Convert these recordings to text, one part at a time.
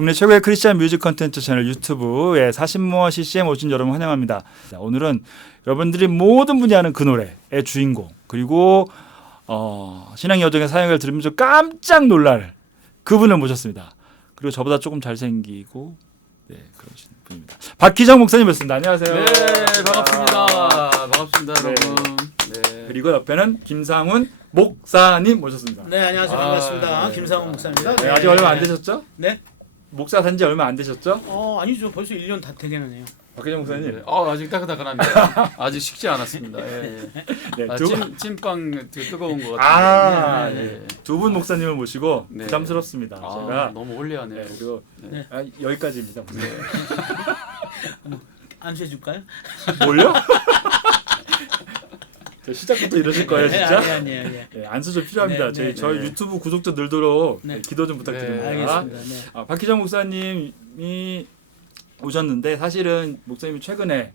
국내 최고의 크리스찬 뮤직 컨텐츠 채널 유튜브의 사신모아 CCM 오신 여러분 환영합니다. 자, 오늘은 여러분들이 모든 분이 아는 그 노래의 주인공 그리고 신앙 여정의 사역을 들으면서 깜짝 놀랄 그분을 모셨습니다. 그리고 저보다 조금 잘생기고 그러신 분입니다. 박희정 목사님이었습니다. 안녕하세요. 네, 반갑습니다. 반갑습니다, 네. 여러분. 네. 그리고 옆에는 김상훈 목사님 모셨습니다. 네, 안녕하세요. 반갑습니다. 네. 김상훈 목사입니다. 네, 아직 얼마 안 되셨죠? 네? 목사 산지 얼마 안 되셨죠? 아니죠. 벌써 1년 다 되겠네요. 박희정 목사님. 네. 아직 따끈따끈합니다. 아직 식지 않았습니다. 예. 네, 찐빵 되게 뜨거운 것 같아요. 네. 두 분 목사님을 모시고 네. 부담스럽습니다. 제가 너무 홀리하네요. 그리고 네. 여기까지입니다. 안수해줄까요? 뭘요? 시작부터 이러실 거예요, 진짜? 아니. 네, 안수 좀 필요합니다. 네, 저희 네. 유튜브 구독자 늘도록 네. 기도 좀 부탁드립니다. 알겠습니다. 네. 박희정 목사님이 오셨는데 사실은 목사님이 최근에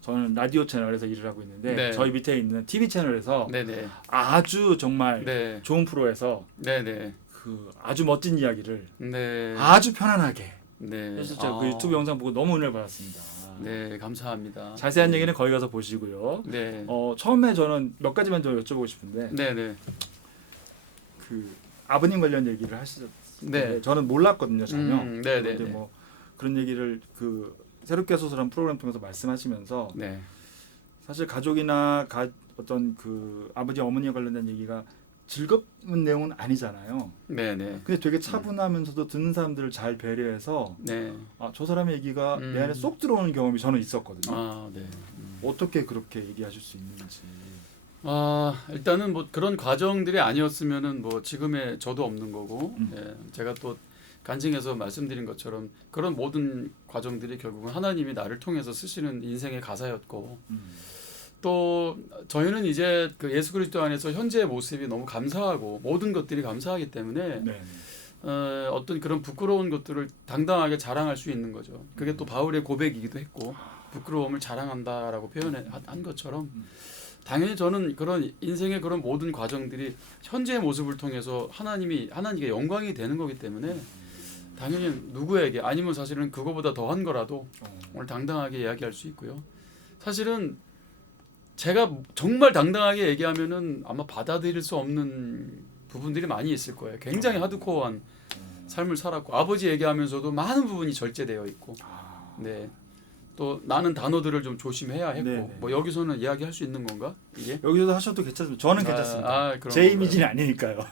저는 라디오 채널에서 일을 하고 있는데 네. 저희 밑에 있는 TV 채널에서 네네. 아주 정말 네. 좋은 프로에서 네네. 그 아주 멋진 이야기를 네. 아주 편안하게 네. 그래서 제가 그 유튜브 영상 보고 너무 은혜를 받았습니다. 네, 감사합니다. 자세한 얘기는 거기 가서 보시고요. 네. 처음에 저는 몇 가지만 좀 여쭤보고 싶은데 네네. 그 아버님 관련 얘기를 하시죠. 네. 저는 몰랐거든요 전혀. 네네. 근데 뭐 그런 얘기를 그 새롭게 소설한 프로그램 통해서 말씀하시면서 네. 사실 가족이나 어떤 그 아버지 어머니와 관련된 얘기가 즐거운 내용은 아니잖아요. 네네. 근데 되게 차분하면서도 듣는 사람들을 잘 배려해서 네. 저 사람의 얘기가 내 안에 쏙 들어오는 경험이 저는 있었거든요. 아, 네. 어떻게 그렇게 얘기하실 수 있는지. 일단은 뭐 그런 과정들이 아니었으면은 뭐 지금의 저도 없는 거고, 제가 또 간증해서 말씀드린 것처럼 그런 모든 과정들이 결국은 하나님이 나를 통해서 쓰시는 인생의 가사였고, 또 저희는 이제 그 예수 그리스도 안에서 현재의 모습이 너무 감사하고 모든 것들이 감사하기 때문에 네. 어떤 그런 부끄러운 것들을 당당하게 자랑할 수 있는 거죠. 그게 또 바울의 고백이기도 했고 부끄러움을 자랑한다라고 표현한 것처럼 당연히 저는 그런 인생의 그런 모든 과정들이 현재의 모습을 통해서 하나님께 영광이 되는 거기 때문에 당연히 누구에게 아니면 사실은 그거보다 더한 거라도 오늘 당당하게 이야기할 수 있고요. 사실은 제가 정말 당당하게 얘기하면은 아마 받아들일 수 없는 부분들이 많이 있을 거예요. 굉장히 하드코어한 삶을 살았고 아버지 얘기하면서도 많은 부분이 절제되어 있고, 네. 또 나는 단어들을 좀 조심해야 했고, 네네. 뭐 여기서는 이야기할 수 있는 건가 이게? 여기서도 하셔도 괜찮습니다. 저는 괜찮습니다. 제 이미지는 아니니까요.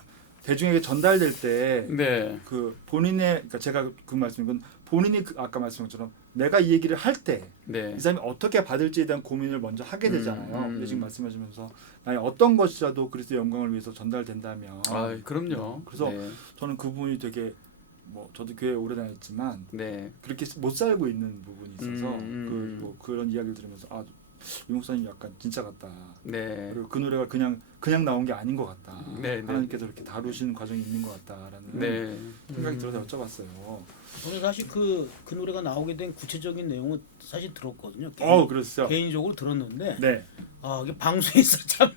대중에게 전달될 때 네. 그 본인의 그러니까 제가 그 말씀인 건 본인이 아까 말씀한 것처럼 내가 이 얘기를 할 때 이 네. 사람이 어떻게 받을지에 대한 고민을 먼저 하게 되잖아요. 근데 지금 말씀하시면서 나의 어떤 것이라도 그리스도의 영광을 위해서 전달된다면 그럼요. 그래서 네. 저는 그분이 되게 저도 교회 오래 다녔지만 네. 그렇게 못 살고 있는 부분이 있어서 그런 이야기를 들으면서 이 목사님 약간 진짜 같다. 네. 그리고 그 노래가 그냥 나온 게 아닌 것 같다. 네, 하나님께서 이렇게 다루시는 과정이 있는 것 같다라는 네. 생각이 들어서 여쭤봤어요. 저는 사실 그 노래가 나오게 된 구체적인 내용은 사실 들었거든요. 그랬어요. 개인적으로 들었는데 네. 이게 방송에서 참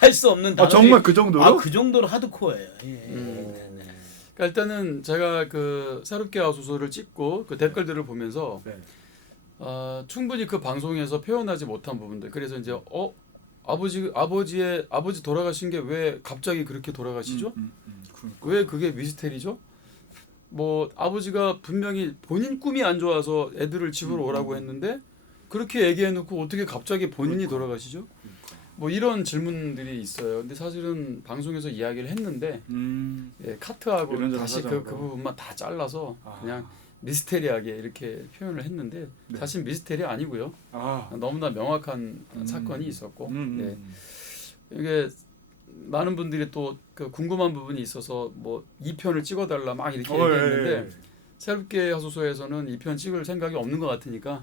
할 수 없는 단어들이 정말 그 정도로? 그 정도로 하드코어예요. 예. 네. 그러니까 일단은 제가 그 새롭게 소설을 찍고 그 댓글들을 보면서 네. 충분히 그 방송에서 표현하지 못한 부분들. 그래서 이제 아버지 돌아가신 게 왜 갑자기 그렇게 돌아가시죠? 왜 그게 미스테리죠? 뭐 아버지가 분명히 본인 꿈이 안 좋아서 애들을 집으로 오라고 했는데 그렇게 얘기해놓고 어떻게 갑자기 본인이 돌아가시죠? 뭐 이런 질문들이 있어요. 근데 사실은 방송에서 이야기를 했는데 카트하고 다시 그 부분만 다 잘라서 그냥 미스테리하게 이렇게 표현을 했는데 사실 미스테리 아니고요. 너무나 명확한 사건이 있었고 네. 이게 많은 분들이 또 그 궁금한 부분이 있어서 뭐 2편을 찍어달라 막 이렇게 얘기했는데 새롭게 하소서에서는 2편 찍을 생각이 없는 것 같으니까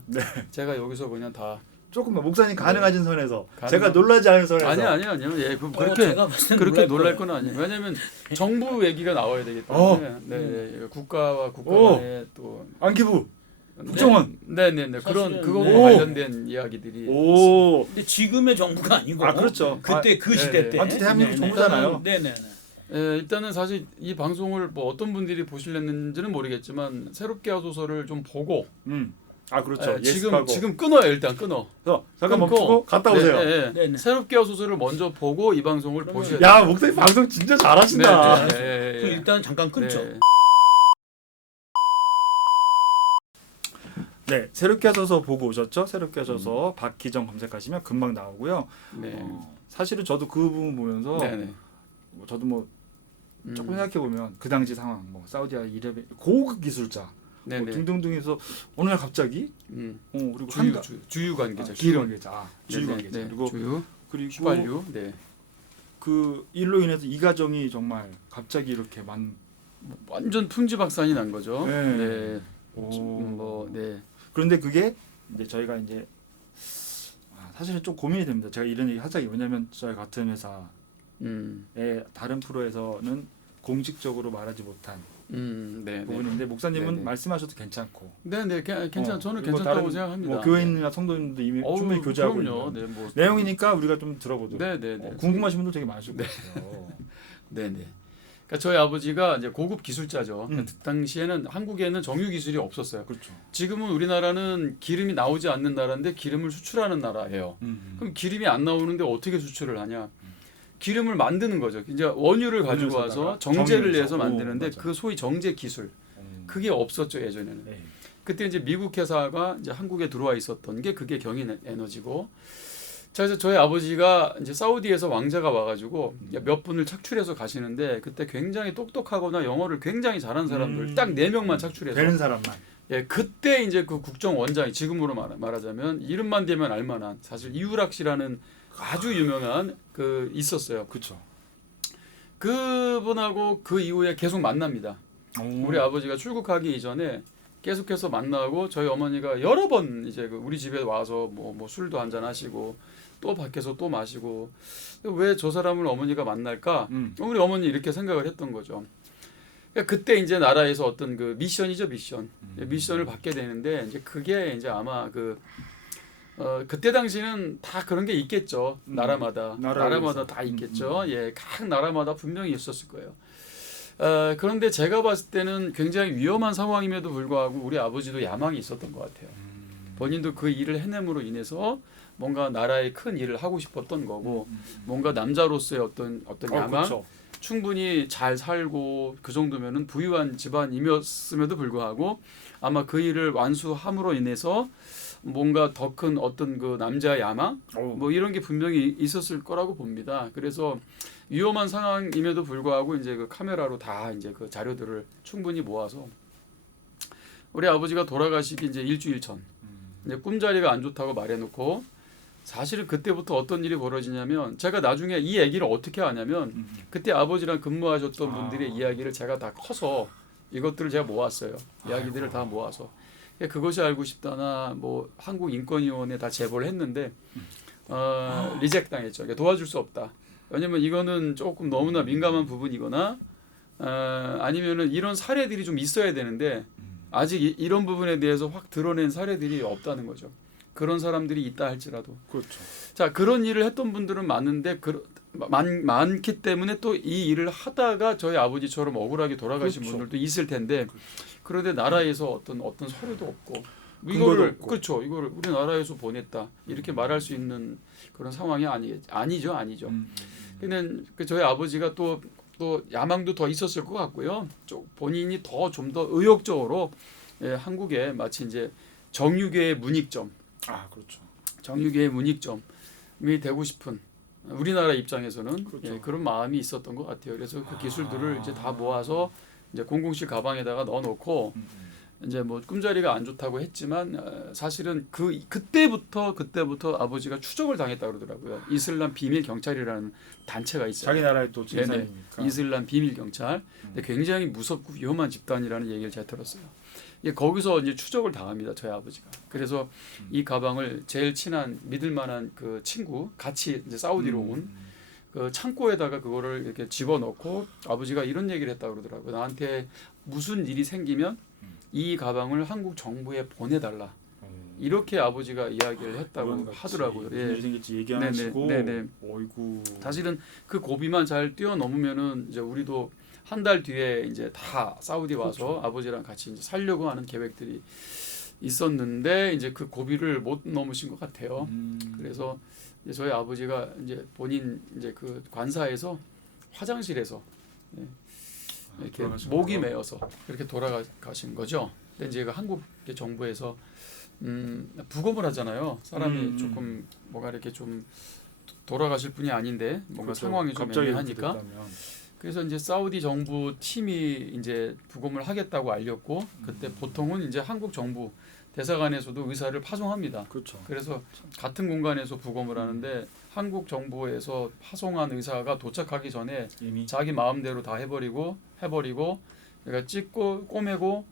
제가 여기서 그냥 다 조금만 목사님 가능하신 선에서 제가 놀라지 않은 선에서 아니요. 예, 그렇게 놀랄 건 아니에요. 왜냐하면 정부 얘기가 나와야 되기 때문에 국가와 국가 간의 또 안기부 국정원 네네네 그런 그거와 관련된 이야기들이 근데 지금의 정부가 아니고 그렇죠. 그때 그 시대 때 아무튼 대한민국 정부잖아요. 네네. 일단은 사실 이 방송을 뭐 어떤 분들이 보실랬는지는 모르겠지만 새롭게 하소서를 좀 보고 아 그렇죠. 지금 끊어요. 일단 끊어. 잠깐 끊고, 멈추고 갔다 오세요. 네네. 새롭게 하소서를 먼저 보고 이 방송을 그러면- 보셔야 돼요. 야 목사님 방송 진짜 잘하신다. 그럼 일단 잠깐 끊죠. 네, 새롭게 하셔서 보고 오셨죠? 새롭게 하셔서 박희정 검색하시면 금방 나오고요. 네. 사실은 저도 그 부분 보면서 네네. 뭐 저도 뭐 조금 생각해 보면 그 당시 상황, 뭐 사우디아라비아 고급 기술자 뭐 네네. 등등등에서 어느 날 갑자기 그리고 주유 관계자. 기일 관계자, 주유 네네. 관계자 네. 그리고 주유, 그리고 휘발유. 네. 그 일로 인해서 이 가정이 정말 갑자기 이렇게 완전 풍지박산이 난 거죠. 네. 네. 오. 네. 그런데 그게 이제 저희가 이제 사실은 좀 고민이 됩니다. 제가 이런 얘기 하자기 왜냐면 저희 같은 회사의 다른 프로에서는 공식적으로 말하지 못한 네. 부분인데 목사님은 네네. 말씀하셔도 괜찮고. 네네. 괜찮. 저는 그리고 괜찮다고 다른 생각합니다. 뭐 교인이나 성도님도 이미 충분히 교제하고 그럼요. 있는 네. 뭐 내용이니까 우리가 좀 들어보도록. 네네네. 궁금하신 분도 되게 많으실 것 같아요. 네네. 그러니까 저희 아버지가 이제 고급 기술자죠. 음. 그 당시에는 한국에는 정유 기술이 없었어요. 그렇죠. 지금은 우리나라는 기름이 나오지 않는 나라인데 기름을 수출하는 나라예요. 그럼 기름이 안 나오는데 어떻게 수출을 하냐? 기름을 만드는 거죠. 이제 원유를 가지고 와서 정제를 해서 만드는데 그 소위 정제 기술 그게 없었죠 예전에는. 네. 그때 이제 미국 회사가 이제 한국에 들어와 있었던 게 그게 경인 에너지고. 자, 그래서 저희 아버지가 이제 사우디에서 왕자가 와가지고 몇 분을 착출해서 가시는데 그때 굉장히 똑똑하거나 영어를 굉장히 잘하는 사람들 딱 4명만 착출해서 되는 사람만. 예, 그때 이제 그 국정원장이 지금으로 말하자면 이름만 대면 알만한 사실 이유락 씨라는 아주 유명한 그 있었어요. 그렇죠. 그분하고 그 이후에 계속 만납니다. 우리 아버지가 출국하기 이전에 계속해서 만나고 저희 어머니가 여러 번 이제 우리 집에 와서 뭐 술도 한잔 하시고 또 밖에서 또 마시고 왜 저 사람을 어머니가 만날까? 우리 어머니 이렇게 생각을 했던 거죠. 그러니까 그때 이제 나라에서 어떤 그 미션이죠 미션을 받게 되는데 이제 그게 이제 아마 그때 당시는 다 그런 게 있겠죠. 나라마다 다 있겠죠. 예, 각 나라마다 분명히 있었을 거예요. 그런데 제가 봤을 때는 굉장히 위험한 상황임에도 불구하고 우리 아버지도 야망이 있었던 것 같아요. 본인도 그 일을 해냄으로 인해서 뭔가 나라에 큰 일을 하고 싶었던 거고 뭔가 남자로서의 어떤 야망 그렇죠. 충분히 잘 살고 그 정도면은 부유한 집안이었음에도 불구하고 아마 그 일을 완수함으로 인해서 뭔가 더 큰 어떤 그 남자의 야망 뭐 이런 게 분명히 있었을 거라고 봅니다. 그래서 위험한 상황임에도 불구하고 이제 그 카메라로 다 이제 그 자료들을 충분히 모아서 우리 아버지가 돌아가시기 이제 일주일 전 이제 꿈자리가 안 좋다고 말해놓고 사실은 그때부터 어떤 일이 벌어지냐면 제가 나중에 이 얘기를 어떻게 하냐면 그때 아버지랑 근무하셨던 분들의 이야기를 제가 다 커서 이것들을 제가 모았어요. 이야기들을 다 모아서 그것이 알고 싶다나 뭐 한국인권위원회에 다 제보를 했는데 리젝 당했죠. 그러니까 도와줄 수 없다. 왜냐면 이거는 조금 너무나 민감한 부분이거나 아니면은 이런 사례들이 좀 있어야 되는데 아직 이런 부분에 대해서 확 드러낸 사례들이 없다는 거죠. 그런 사람들이 있다 할지라도. 그렇죠. 자, 그런 일을 했던 분들은 많은데 많기 때문에 또 이 일을 하다가 저희 아버지처럼 억울하게 돌아가신 그렇죠. 분들도 있을 텐데 그런데 나라에서 어떤 서류도 없고 근거도 이거를 없고. 그렇죠. 이거를 우리나라에서 보냈다. 이렇게 말할 수 있는 그런 상황이 아니죠. 근데 저희 아버지가 또 야망도 더 있었을 것 같고요. 본인이 좀 더 의욕적으로 한국에 마치 이제 정유계의 문익점, 그렇죠. 정유계의 문익점이 되고 싶은 우리나라 입장에서는 그렇죠. 그런 마음이 있었던 것 같아요. 그래서 그 기술들을 이제 다 모아서 이제 007 가방에다가 넣어놓고 이제 뭐 꿈자리가 안 좋다고 했지만 사실은 그때부터 아버지가 추적을 당했다 그러더라고요. 이슬람 비밀 경찰이라는 단체가 있어요. 자기 나라의 또 진상이니까. 이슬람 비밀 경찰. 근데 굉장히 무섭고 위험한 집단이라는 얘기를 제가 들었어요. 거기서 이제 추적을 당합니다. 저희 아버지가. 그래서 이 가방을 제일 친한 믿을만한 그 친구 같이 이제 사우디로 온 그 창고에다가 그거를 이렇게 집어넣고 아버지가 이런 얘기를 했다 그러더라고요. 나한테 무슨 일이 생기면 이 가방을 한국 정부에 보내달라. 이렇게 아버지가 이야기를 했다고 그런 하더라고요. 무슨 일이 예. 생길지 얘기 안 하시고. 네네. 어이구. 사실은 그 고비만 잘 뛰어넘으면은 이제 우리도 한 달 뒤에 이제 다 사우디 와서 그렇죠. 아버지랑 같이 이제 살려고 하는 계획들이 있었는데 이제 그 고비를 못 넘으신 것 같아요. 그래서 이제 저희 아버지가 이제 본인 이제 그 관사에서 화장실에서 예, 이렇게 돌아가신 목이 거구나. 메어서 그렇게 돌아가신 거죠. 근데 이제 그 한국 정부에서 부검을 하잖아요. 사람이 조금 뭐가 이렇게 좀 돌아가실 분이 아닌데 뭔가 그렇죠. 상황이 좀 갑자기 애매하니까 이렇게 됐다면. 그래서 이제 사우디 정부 팀이 이제 부검을 하겠다고 알렸고 그때 보통은 이제 한국 정부 대사관에서도 의사를 파송합니다. 그렇죠. 그래서 같은 공간에서 부검을 하는데 한국 정부에서 파송한 의사가 도착하기 전에 이미 자기 마음대로 다 해버리고 그러니까 찍고 꼬매고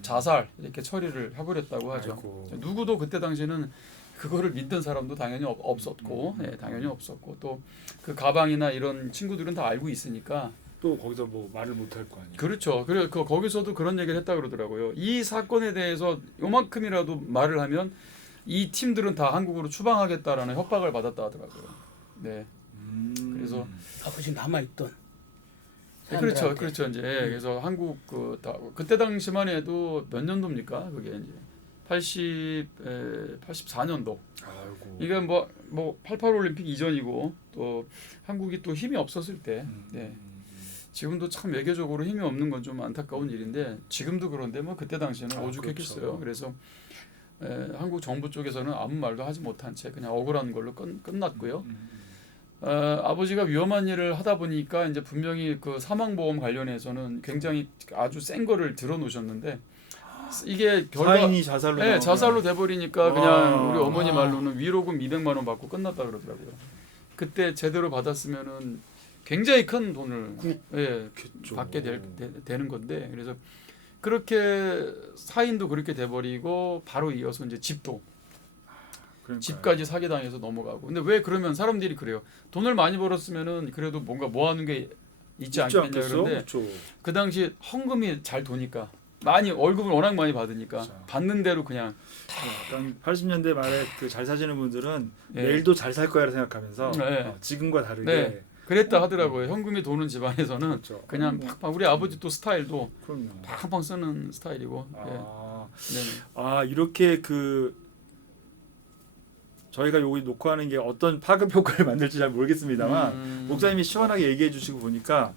자살 이렇게 처리를 해버렸다고 하죠. 아이고. 누구도 그때 당시에는 그거를 믿던 사람도 당연히 없었고, 예, 당연히 없었고 또 그 가방이나 이런 친구들은 다 알고 있으니까 또 거기서 뭐 말을 못 할 거 아니에요. 그렇죠. 그래 거기서도 그런 얘기를 했다 그러더라고요. 이 사건에 대해서 요만큼이라도 말을 하면 이 팀들은 다 한국으로 추방하겠다라는 협박을 받았다 하더라고요. 네. 그래서 아버지 남아있던 네, 그렇죠, 사람들한테. 그렇죠. 이제 그래서 한국 그때 당시만 해도 몇 년도입니까? 그게 이제 84년도. 아이고. 이게 뭐88 올림픽 이전이고 또 한국이 또 힘이 없었을 때, 네. 지금도 참 외교적으로 힘이 없는 건 좀 안타까운 일인데 지금도 그런데 뭐 그때 당시에는 오죽했겠어요. 그렇죠. 그래서 한국 정부 쪽에서는 아무 말도 하지 못한 채 그냥 억울한 걸로 끝났고요. 아버지가 위험한 일을 하다 보니까 이제 분명히 그 사망보험 관련해서는 굉장히 아주 센 거를 들어놓으셨는데 이게 사인이 자살로 네, 나오면. 자살로 돼버리니까 와. 그냥 우리 어머니 말로는 위로금 200만 원 받고 끝났다 그러더라고요. 그때 제대로 받았으면은 굉장히 큰 돈을 그렇겠죠. 받게 되는 건데 그래서 그렇게 사인도 그렇게 돼버리고 바로 이어서 이제 집도 그러니까요. 집까지 사기당해서 넘어가고. 근데 왜 그러면 사람들이 그래요. 돈을 많이 벌었으면은 그래도 뭔가 모아놓은 게 있지 않겠냐 않겠어? 그런데 그렇죠. 그 당시 헌금이 잘 도니까 많이 월급을 워낙 많이 받으니까 그렇죠. 받는 대로 그냥 약간 80년대 말에 그 잘 사시는 분들은 예. 내일도 잘 살 거야를 생각하면서 네. 지금과 다르게 네. 그랬다 하더라고요. 현금이 도는 집안에서는 그렇죠. 그냥 팍팍 우리 아버지 또 스타일도 그럼요. 팡팡 쓰는 스타일이고. 아, 네. 이렇게 그 저희가 여기 녹화하는 게 어떤 파급 효과를 만들지 잘 모르겠습니다만 목사님이 시원하게 얘기해 주시고 보니까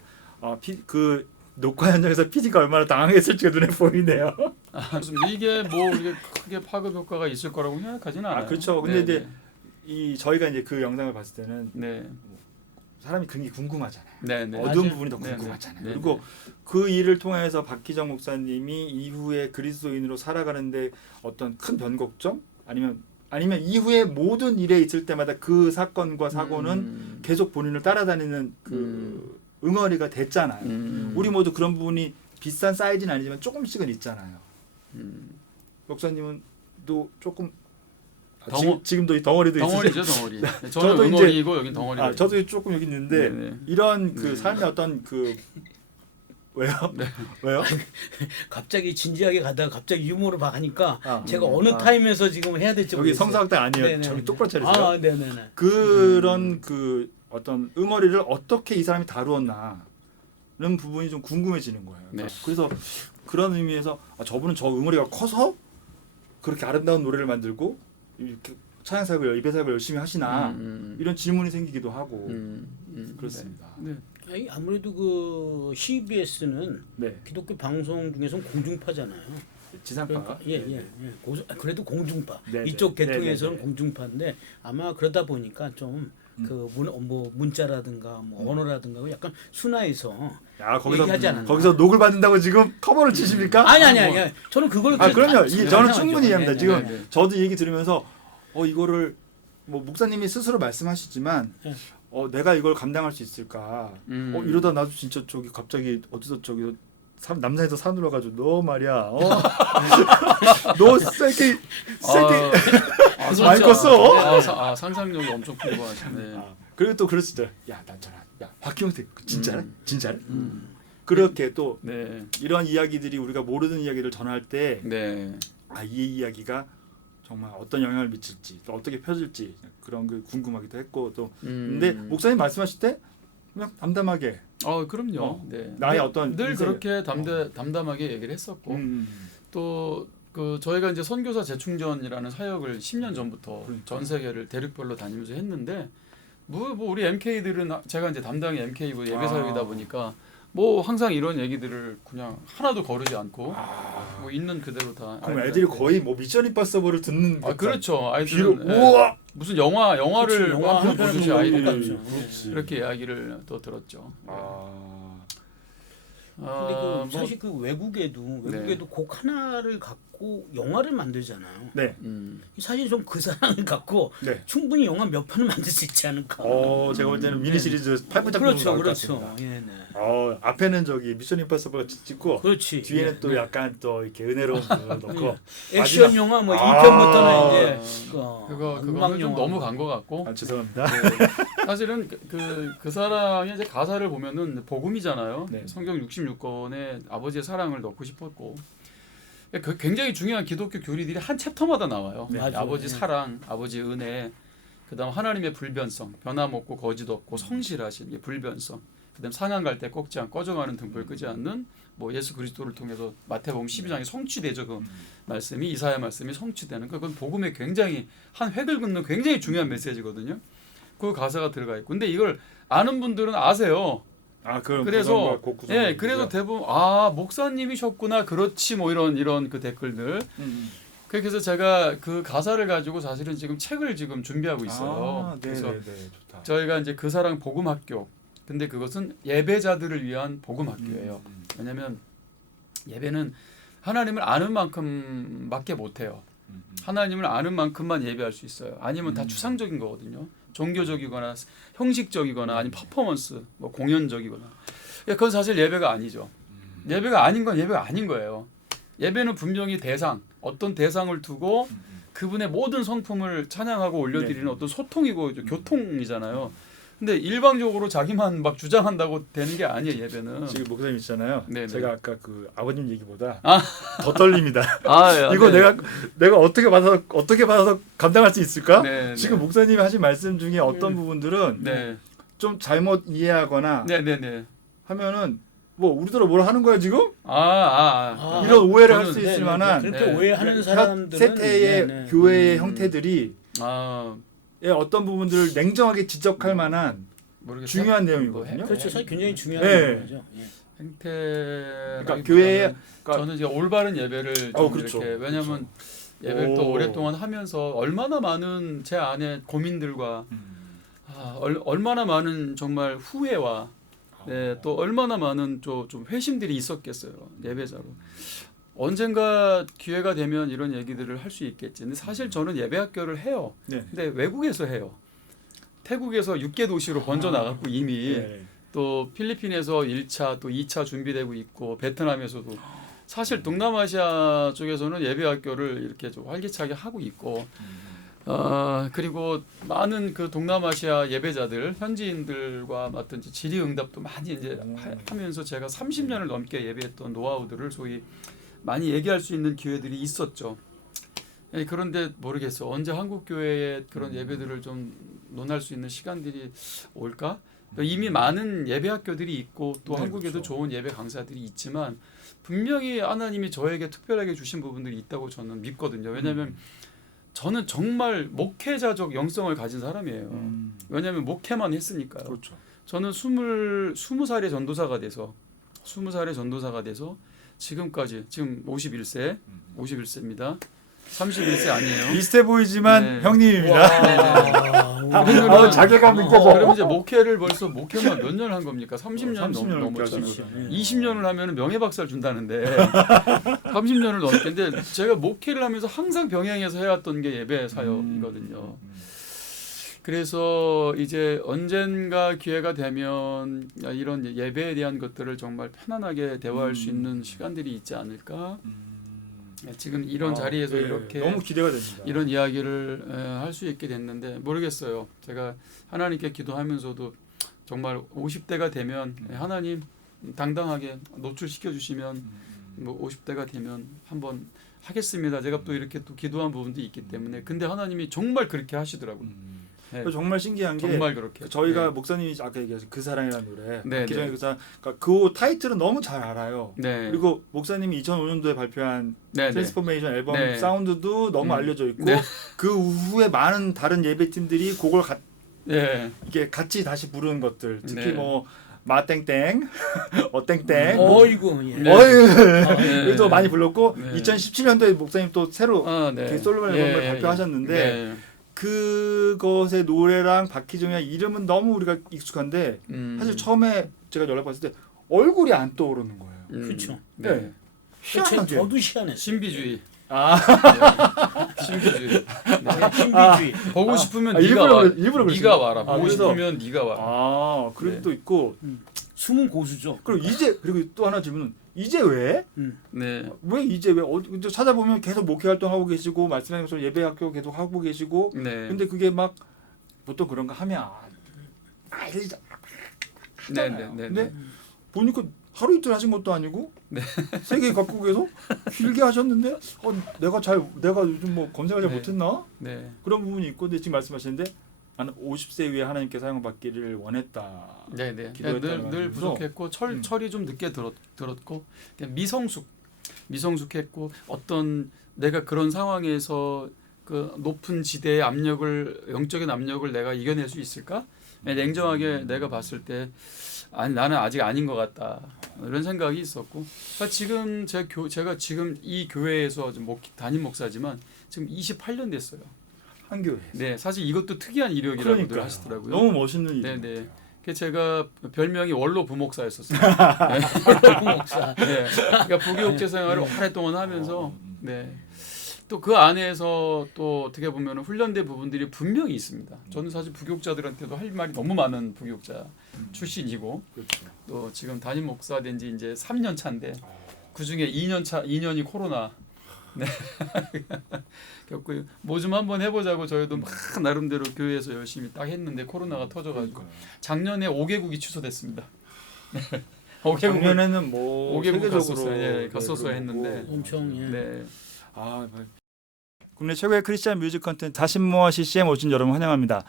그 녹화 현장에서 PD가 얼마나 당황했을지가 눈에 보이네요. 그렇습니다. 이게 뭐 이게 크게 파급 효과가 있을 거라고 생각하지는 않아요. 그렇죠. 근데 네, 이제 저희가 이제 그 영상을 봤을 때는 네. 사람이 그게 궁금하잖아요. 네, 네. 어두운 맞아요. 부분이 더 네, 궁금하잖아요. 네, 네. 그리고 그 일을 통해서 박기정 목사님이 이후에 그리스도인으로 살아가는데 어떤 큰 변곡점 아니면 이후에 모든 일에 있을 때마다 그 사건과 사고는 계속 본인을 따라다니는 그 응어리가 됐잖아요. 우리 모두 그런 부분이 비싼 사이즈는 아니지만 조금씩은 있잖아요. 목사님은 또 조금 지금도 덩어리도 덩어리죠, 있으세요? 덩어리. 저는 저도 이제- 응어리이고 여긴 덩어리가. 저도 조금 여기 있는데 네네. 이런 그 네. 삶의 어떤 그 왜요? 네. 왜요? 갑자기 진지하게 가다가 갑자기 유머로 가니까 아, 제가 어느 타임에서 지금 해야 될지 여기 모르겠어요. 성사학당 아니에요. 네네. 저기 똑바로 차리세요. 아, 네네네. 그런 그 어떤 응어리를 어떻게 이 사람이 다루었나는 부분이 좀 궁금해지는 거예요. 네. 그래서 그런 의미에서 저분은 저 응어리가 커서 그렇게 아름다운 노래를 만들고 이렇게 찬양 사역을 예배 사역을 열심히 하시나 이런 질문이 생기기도 하고 그렇습니다. 네. 아니, 아무래도 그 CBS는 네, 기독교 방송 중에서는 공중파잖아요. 지상파. 그러니까 그래도 공중파. 네네. 이쪽 계통에서는 네네네. 공중파인데 아마 그러다 보니까 좀 그 문자라든가 뭐 언어라든가 약간 순화해서 야 얘기하지 않았나. 거기서 녹을 받는다고 지금 커버를 치십니까? 아니. 저는 그걸 그럼요. 저는 상상하죠. 충분히 이해합니다. 네, 지금 네, 네. 저도 얘기 들으면서 이거를 뭐 목사님이 스스로 말씀하시지만 네. 내가 이걸 감당할 수 있을까? 이러다 나도 진짜 저기 갑자기 어디서 저기 남산에서 산으로 가지고 너 말이야. 너 세게 많이 컸어. 상상력이 엄청 풍부하시네. 그리고 또 그럴 수 있잖아. 야, 박희영태 진짜래? 진짜래? 그렇게 또 네. 이런 이야기들이 우리가 모르는 이야기를 전할 때 네. 이 이야기가 정말 어떤 영향을 미칠지 또 어떻게 펴질지 그런 게 궁금하기도 했고 또 음. 근데 목사님 말씀하실 때 그냥 담담하게 그럼요. 네. 나의 늘, 어떤 늘 인생- 그렇게 담담하게 얘기를 했었고 또 그 저희가 이제 선교사 재충전이라는 사역을 10년 전부터 그러니까. 전 세계를 대륙별로 다니면서 했는데 뭐 우리 MK들은 제가 이제 담당이 MK 예배 아. 사역이다 보니까 뭐 항상 이런 얘기들을 그냥 하나도 거르지 않고 아, 뭐 있는 그대로 다. 그럼 아이들한테. 애들이 거의 뭐 미션 임파서블을 듣는 그렇죠. 비로 아이들은 우와 무슨 영화를 그치, 영화 한 편 한 편 보듯이 보는 아이들이 것 같죠. 그렇지. 그렇게 이야기를 또 들었죠. 근데 뭐, 사실 그 외국에도 네. 곡 하나를 갖고 영화를 만들잖아요. 네. 사실 좀 그 사랑을 갖고 네. 충분히 영화 몇 편을 만들 수 있지 않을까. 제가 볼 때는 미니 시리즈 8부작 그렇죠, 나올 것 그렇죠. 같습니다. 예, 네. 앞에는 저기 미션 임파서블 찍고 그렇지. 뒤에는 예, 또 네. 약간 또 이렇게 은혜로운 거 넣고 액션 마지막- 영화 뭐 아. 2편부터는 이제 그거는 음악 좀 영화. 너무 간 것 같고 죄송합니다. 네. 사실은 그 사랑의 이제 가사를 보면은 복음이잖아요. 네. 성경 66권에 아버지의 사랑을 넣고 싶었고 굉장히 중요한 기독교 교리들이 한 챕터마다 나와요. 네. 맞아요. 아버지 네. 사랑, 아버지 은혜, 그다음 하나님의 불변성, 변함없고 거짓 없고 성실하신 게 불변성. 그다음 상한 갈 때 꺾지 않고 꺼져가는 등불 끄지 않는 뭐 예수 그리스도를 통해서 마태복음 12장에 성취되죠. 그 말씀이 이사야 말씀이 성취되는 거. 그건 복음의 굉장히 한 획을 긋는 굉장히 중요한 메시지거든요. 그 가사가 들어가 있고. 근데 이걸 아는 분들은 아세요. 그럼 그래서 곡 구성과 예, 그래서 대부분 목사님이셨구나. 그렇지 뭐 이런 그 댓글들. 그래서 제가 그 가사를 가지고 사실은 지금 책을 지금 준비하고 있어요. 그래서 좋다. 저희가 이제 그 사랑 복음 학교. 근데 그것은 예배자들을 위한 복음 학교예요. 왜냐하면 예배는 하나님을 아는 만큼밖에 못해요. 하나님을 아는 만큼만 예배할 수 있어요. 아니면 다 추상적인 거거든요. 종교적이거나 형식적이거나 아니면 퍼포먼스, 뭐 공연적이거나. 그건 사실 예배가 아니죠. 예배가 아닌 건 예배가 아닌 거예요. 예배는 분명히 어떤 대상을 두고 그분의 모든 성품을 찬양하고 올려드리는 어떤 소통이고 교통이잖아요. 근데 일방적으로 자기만 막 주장한다고 되는 게 아니에요. 예배는. 지금 목사님 있잖아요. 네네. 제가 아까 그 아버님 얘기보다 더 떨립니다. 이거 네. 내가 어떻게 받아서 감당할 수 있을까? 네, 지금 네. 목사님이 하신 말씀 중에 어떤 부분들은 네, 좀 잘못 이해하거나 네, 네, 네. 하면은 뭐 우리들은 뭘 하는 거야 지금? 이런 이런 오해를 할 저는- 수 네, 있을 네, 만한 그렇게 네. 오해하는 사람들은 세태의 네, 네. 교회의 형태들이 아 어떤 부분들을 냉정하게 지적할 만한 모르겠어요. 중요한 내용이거든요. 그렇죠. 사실 굉장히 중요한 네. 거죠. 예. 행태. 그러니까 교회의 저는 이제 올바른 예배를 좀 그렇죠. 이렇게 왜냐하면 예배를 또 오랫동안 하면서 얼마나 많은 제 안에 고민들과 얼마나 많은 정말 후회와 네, 또 얼마나 많은 좀 회심들이 있었겠어요. 예배자로. 언젠가 기회가 되면 이런 얘기들을 할 수 있겠지. 근데 사실 저는 예배학교를 해요. 네. 근데 외국에서 해요. 태국에서 6개 도시로 번져 나갔고 이미 네. 또 필리핀에서 1차 또 2차 준비되고 있고 베트남에서도 사실 동남아시아 쪽에서는 예배학교를 이렇게 좀 활기차게 하고 있고 그리고 많은 그 동남아시아 예배자들 현지인들과 맡은 질의응답도 많이 이제 하면서 제가 30년을 넘게 예배했던 노하우들을 소위 많이 얘기할 수 있는 기회들이 있었죠. 그런데 모르겠어. 언제 한국 교회의 그런 예배들을 좀 논할 수 있는 시간들이 올까? 이미 많은 예배 학교들이 있고 또 네, 한국에도 그렇죠. 좋은 예배 강사들이 있지만 분명히 하나님이 저에게 특별하게 주신 부분들이 있다고 저는 믿거든요. 왜냐하면 저는 정말 목회자적 영성을 가진 사람이에요. 왜냐하면 목회만 했으니까요. 그렇죠. 저는 20살의 전도사가 돼서 지금까지 지금 51세입니다. 31세 아니에요. 비슷해 보이지만 네. 형님입니다. 그러면은 자괴감 느껴져. 그럼 이제 목회만 몇 년 한 겁니까? 30년 30년 넘었잖아요. 넘게 하시죠. 20년을 하면 명예박사를 준다는데 30년을 넘겠는데 제가 목회를 하면서 항상 병행해서 해왔던 게 예배 사역이거든요. 그래서 이제 언젠가 기회가 되면 이런 예배에 대한 것들을 정말 편안하게 대화할 수 있는 시간들이 있지 않을까. 지금 이런 자리에서 이렇게 너무 기대가 됩니다. 이런 이야기를 할 수 있게 됐는데 모르겠어요. 제가 하나님께 기도하면서도 정말 50대가 되면 하나님 당당하게 노출시켜 주시면 뭐 50대가 되면 한번 하겠습니다. 제가 또 이렇게 또 기도한 부분도 있기 때문에 근데 하나님이 정말 그렇게 하시더라고요. 네. 정말 신기한 게 정말 그렇게 저희가 네. 목사님이 아까 얘기하신 그 사랑이라는 노래 네, 기존의 네. 그 사랑 그러니까 그 타이틀은 너무 잘 알아요. 네. 그리고 목사님이 2005년도에 발표한 네, 네. 트랜스포메이션 앨범 네. 사운드도 너무 알려져 있고 네. 그 후에 많은 다른 예배팀들이 그걸 네. 이게 같이 다시 부르는 것들 특히 네. 뭐 마땡땡 어땡땡 어이구. 예. 네. 어이 네. 또 많이 불렀고 네. 2017년도에 목사님 또 새로 네. 솔로 앨범을 발표하셨는데 네. 그것의 노래랑 박희정의 이름은 너무 우리가 익숙한데 사실 처음에 제가 연락 받았을 때 얼굴이 안 떠오르는 거예요. 그렇죠. 네. 희한하게. 저도 희한했어요. 신비주의. 아, 네. 신비주의. 네, 신비주의. 보고 싶으면 아, 네가 일부러 와. 일부러 네가 그러시네. 와라. 아, 보고 그래서- 싶으면 네가 와. 아, 그리고 네. 또 있고 숨은 고수죠. 그리고 이제 그리고 또 하나 질문은 이제 왜? 네. 왜 이제 왜 어디 찾아보면 계속 목회 활동하고 계시고 말씀하신 것처럼 예배학교 계속 하고 계시고 네. 근데 그게 막 보통 그런 거 하면 알리자 네, 하잖아요. 네, 네, 근데 네. 보니까 하루 이틀 하신 것도 아니고 네. 세 개 갖고 계속 길게 하셨는데 내가 요즘 뭐 검색을 잘 네. 못했나 네. 그런 부분이 있고 근데 지금 말씀하시는데 나는 50세 위에 하나님께 사용받기를 원했다. 네, 네. 기도했다는 늘 말씀이셔서. 부족했고 철이 좀 늦게 들었고 그냥 미성숙했고 어떤 내가 그런 상황에서 그 높은 지대의 압력을 영적인 압력을 내가 이겨낼 수 있을까? 냉정하게 내가 봤을 때 아니 나는 아직 아닌 것 같다 이런 생각이 있었고 그러니까 지금 제가 지금 이 교회에서 좀 담임 목사지만 지금 28년 됐어요. 한 교회. 네, 사실 이것도 특이한 이력이라고들 하시더라고요. 너무 멋있는 일이에요. 네. 그 제가 별명이 원로 부목사였었어요. 목사. 네. 그러니까 부교육제 생활을 오랫동안 하면서 네. 또 그 안에서 또 어떻게 보면 훈련된 부분들이 분명히 있습니다. 저는 사실 부교육자들한테도 할 말이 너무 많은 부교육자 출신이고 그렇죠. 또 지금 담임 목사 된 지 이제 3년 차인데 그 중에 2년이 코로나. 네. 겪고 뭐 좀 한번 해보자고 저희도 막 나름대로 교회에서 열심히 딱 했는데 코로나가 터져가지고 작년에 5개국이 취소됐습니다. 5개국 작년에는 뭐 5개국 세계적으로 갔었어야 했는데 엄청 예. 네. 아, 국내 최고의 크리스찬 뮤직 컨텐츠 다신모아 CCM 오신 여러분 환영합니다.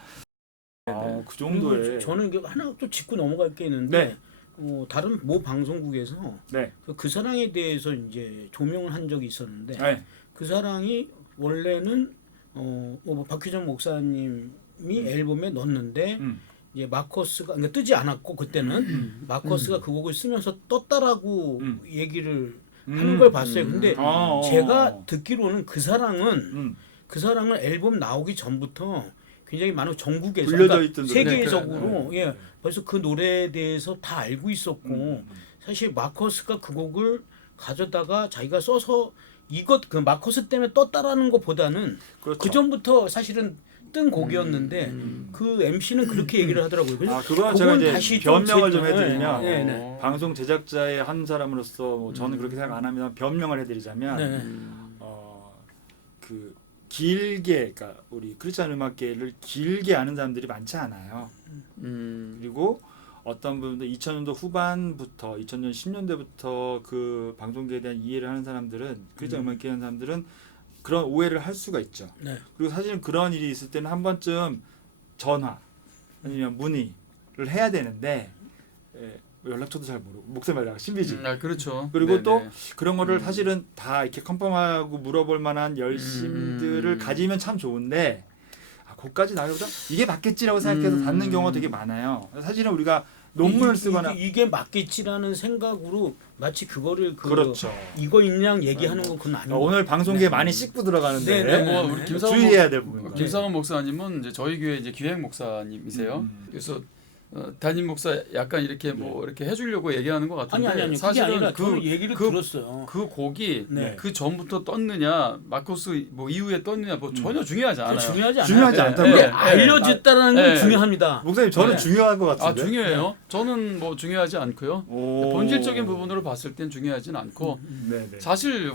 아, 그 정도의 그리고 저는 이게 하나 또 짚고 넘어갈 게 있는데 네. 다른 모 방송국에서 네. 그 사랑에 대해서 이제 조명을 한 적이 있었는데 네. 그 사랑이 원래는 뭐 박휘정 목사님이 앨범에 넣었는데 이제 마커스가 그러니까 뜨지 않았고 그때는 마커스가 그 곡을 쓰면서 떴다라고 얘기를 하는 걸 봤어요. 근데 제가 듣기로는 그 사랑은 앨범 나오기 전부터 굉장히 많은 전국에서 불려져 있던 세계적으로 예 벌써 그 노래에 대해서 다 알고 있었고 사실 마커스가 그 곡을 가져다가 자기가 써서 그 마커스 때문에 떴다라는 것보다는 그렇죠. 그 전부터 사실은 뜬 곡이었는데 그 MC는 그렇게 얘기를 하더라고요. 그래서 그거 제가 그건 이제 다시 변명을 좀 네, 해드리면 네, 네. 방송 제작자의 한 사람으로서 뭐 저는 그렇게 생각 안 합니다. 변명을 해드리자면 네. 그 길게 그러니까 우리 크리스찬 음악계를 길게 아는 사람들이 많지 않아요. 그리고 어떤 분들 2000년도 후반부터 2000년 10년대부터 그 방송계에 대한 이해를 하는 사람들은 크리스찬 음악계 하는 사람들은 그런 오해를 할 수가 있죠. 네. 그리고 사실은 그런 일이 있을 때는 한 번쯤 전화 아니면 문의를 해야 되는데 연락처도 잘 모르고 목소리만 신비지. 그렇죠. 그리고 네네. 또 그런 거를 사실은 다 이렇게 컨펌하고 물어볼 만한 열심들을 가지면 참 좋은데 그것까지 나보다 이게 맞겠지라고 생각해서 받는 경우가 되게 많아요. 사실은 우리가 논문을 쓰거나 이게 맞겠지라는 생각으로 마치 그거를 그렇죠. 이거 있냐 얘기하는 건 그건 아니고 오늘 방송계에 많이 씻고 들어가는데 네, 네. 뭐 우리 주의해야 될 부분. 김상원 목사님은 이제 저희 교회 이제 기획 목사님이세요. 그래서 담임 목사 약간 이렇게 뭐 이렇게 해주려고 얘기하는 것 같은데 아니 그게 사실은 아니라 저는 얘기를 들었어요. 그 곡이 네. 그 전부터 떴느냐 마커스 뭐 이후에 떴느냐 뭐 전혀 중요하지 않아요. 중요하지 않아요. 중요하지 않다고요? 근데 알려졌다는 건 중요합니다. 목사님 저는 네. 중요한 것 같은데. 중요해요. 저는 뭐 중요하지 않고요. 본질적인 부분으로 봤을 땐 중요하진 않고 네네. 사실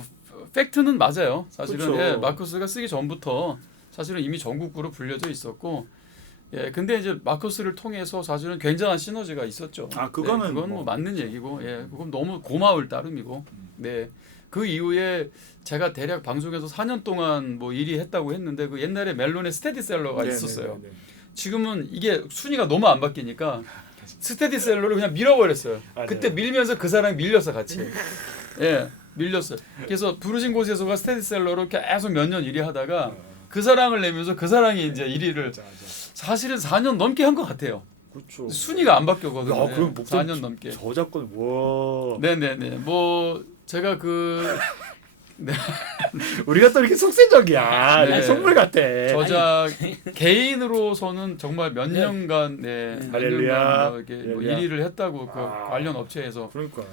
팩트는 맞아요. 사실은 그렇죠. 마커스가 쓰기 전부터 사실은 이미 전국구로 불려져 있었고 예, 근데 이제 마커스를 통해서 사실은 굉장한 시너지가 있었죠. 아, 그거는 네, 그건 뭐 맞는 얘기고, 예, 그건 너무 고마울 따름이고, 네. 그 이후에 제가 대략 방송에서 4년 동안 뭐 일이 했다고 했는데 그 옛날에 멜론의 스테디셀러가 있었어요. 네네네네. 지금은 이게 순위가 너무 안 바뀌니까 스테디셀러를 그냥 밀어버렸어요. 맞아요. 그때 밀면서 그 사람이 밀렸어 같이. 예, 밀렸어요. 그래서 부르신 곳에서가 스테디셀러로 계속 몇 년 일이 하다가 그 사랑을 내면서 그 사랑이 이제 1위를 맞아. 사실은 4년 넘게 한 것 같아요. 그렇죠. 순위가 안 바뀌거든요. 야, 그럼 목사님 4년 넘게. 저작권 와. 네네네. 뭐 제가 우리가 또 이렇게 속세적이야. 네. 선물 같아. 저자 개인으로서는 정말 몇 네. 년간 몇 할렐루야. 년간 뭐 이렇게 뭐 할렐루야. 1위를 했다고 그 아. 관련 업체에서 그러니까요.